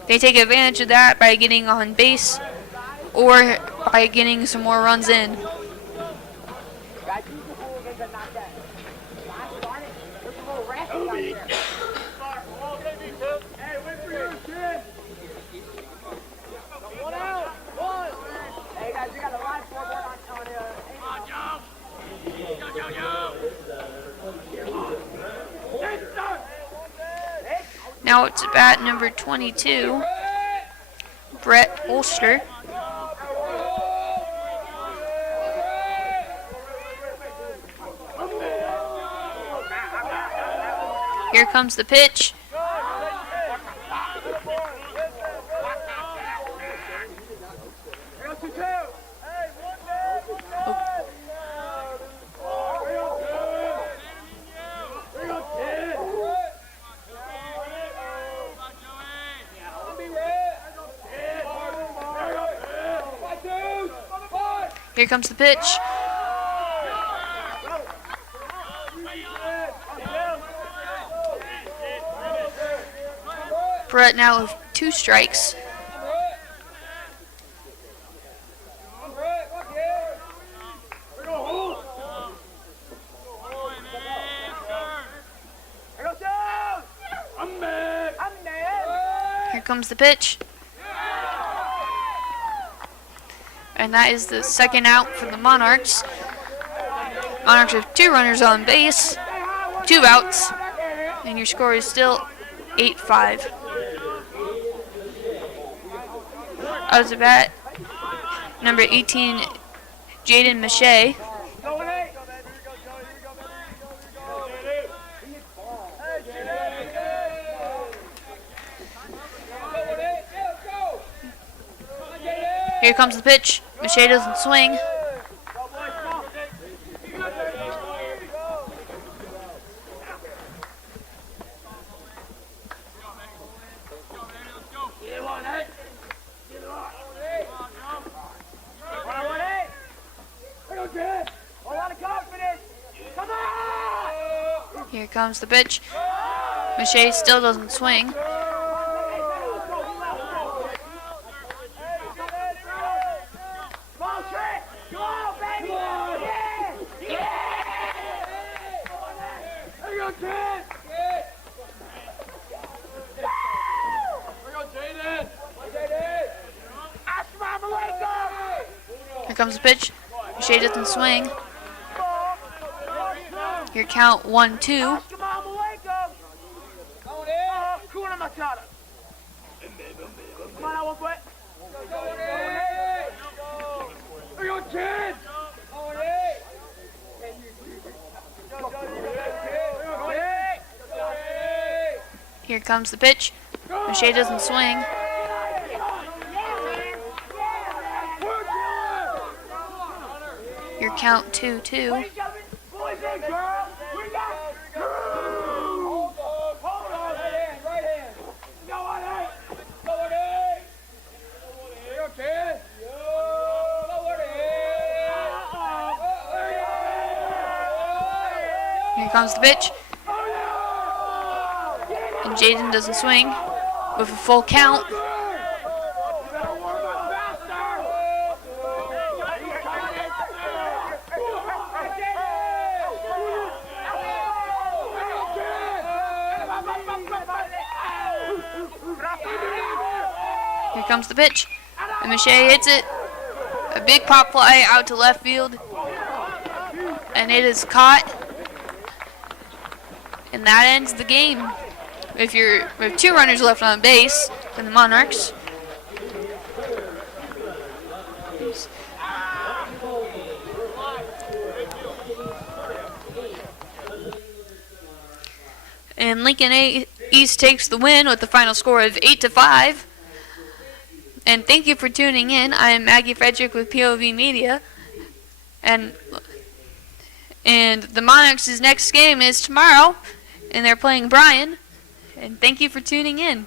they take advantage of that by getting on base or by getting some more runs in. Now it's bat number 22, Brett Ulster. Here comes the pitch. Here comes the pitch. Brett now with 2 strikes. Here comes the pitch. And that is the second out for the Monarchs. Monarchs have 2 runners on base, 2 outs, and your score is still 8-5. Out of the bat, number 18, Jaden Mache. Here comes the pitch. Mache doesn't swing. Here comes the pitch. Mache still doesn't swing. Here comes the pitch. Mache doesn't swing. Your count 1-2. Here comes the pitch. Mache doesn't swing. Your count 2-2. Here comes the pitch. And Jaden doesn't swing with a full count. Here comes the pitch. And Mache hits it. A big pop fly out to left field. And it is caught. And that ends the game. We have 2 runners left on base for the Monarchs. And Lincoln East takes the win with the final score of 8-5. And thank you for tuning in. I am Maggie Frederick with POV Media. And the Monarchs' next game is tomorrow, and they're playing Bryan. And thank you for tuning in.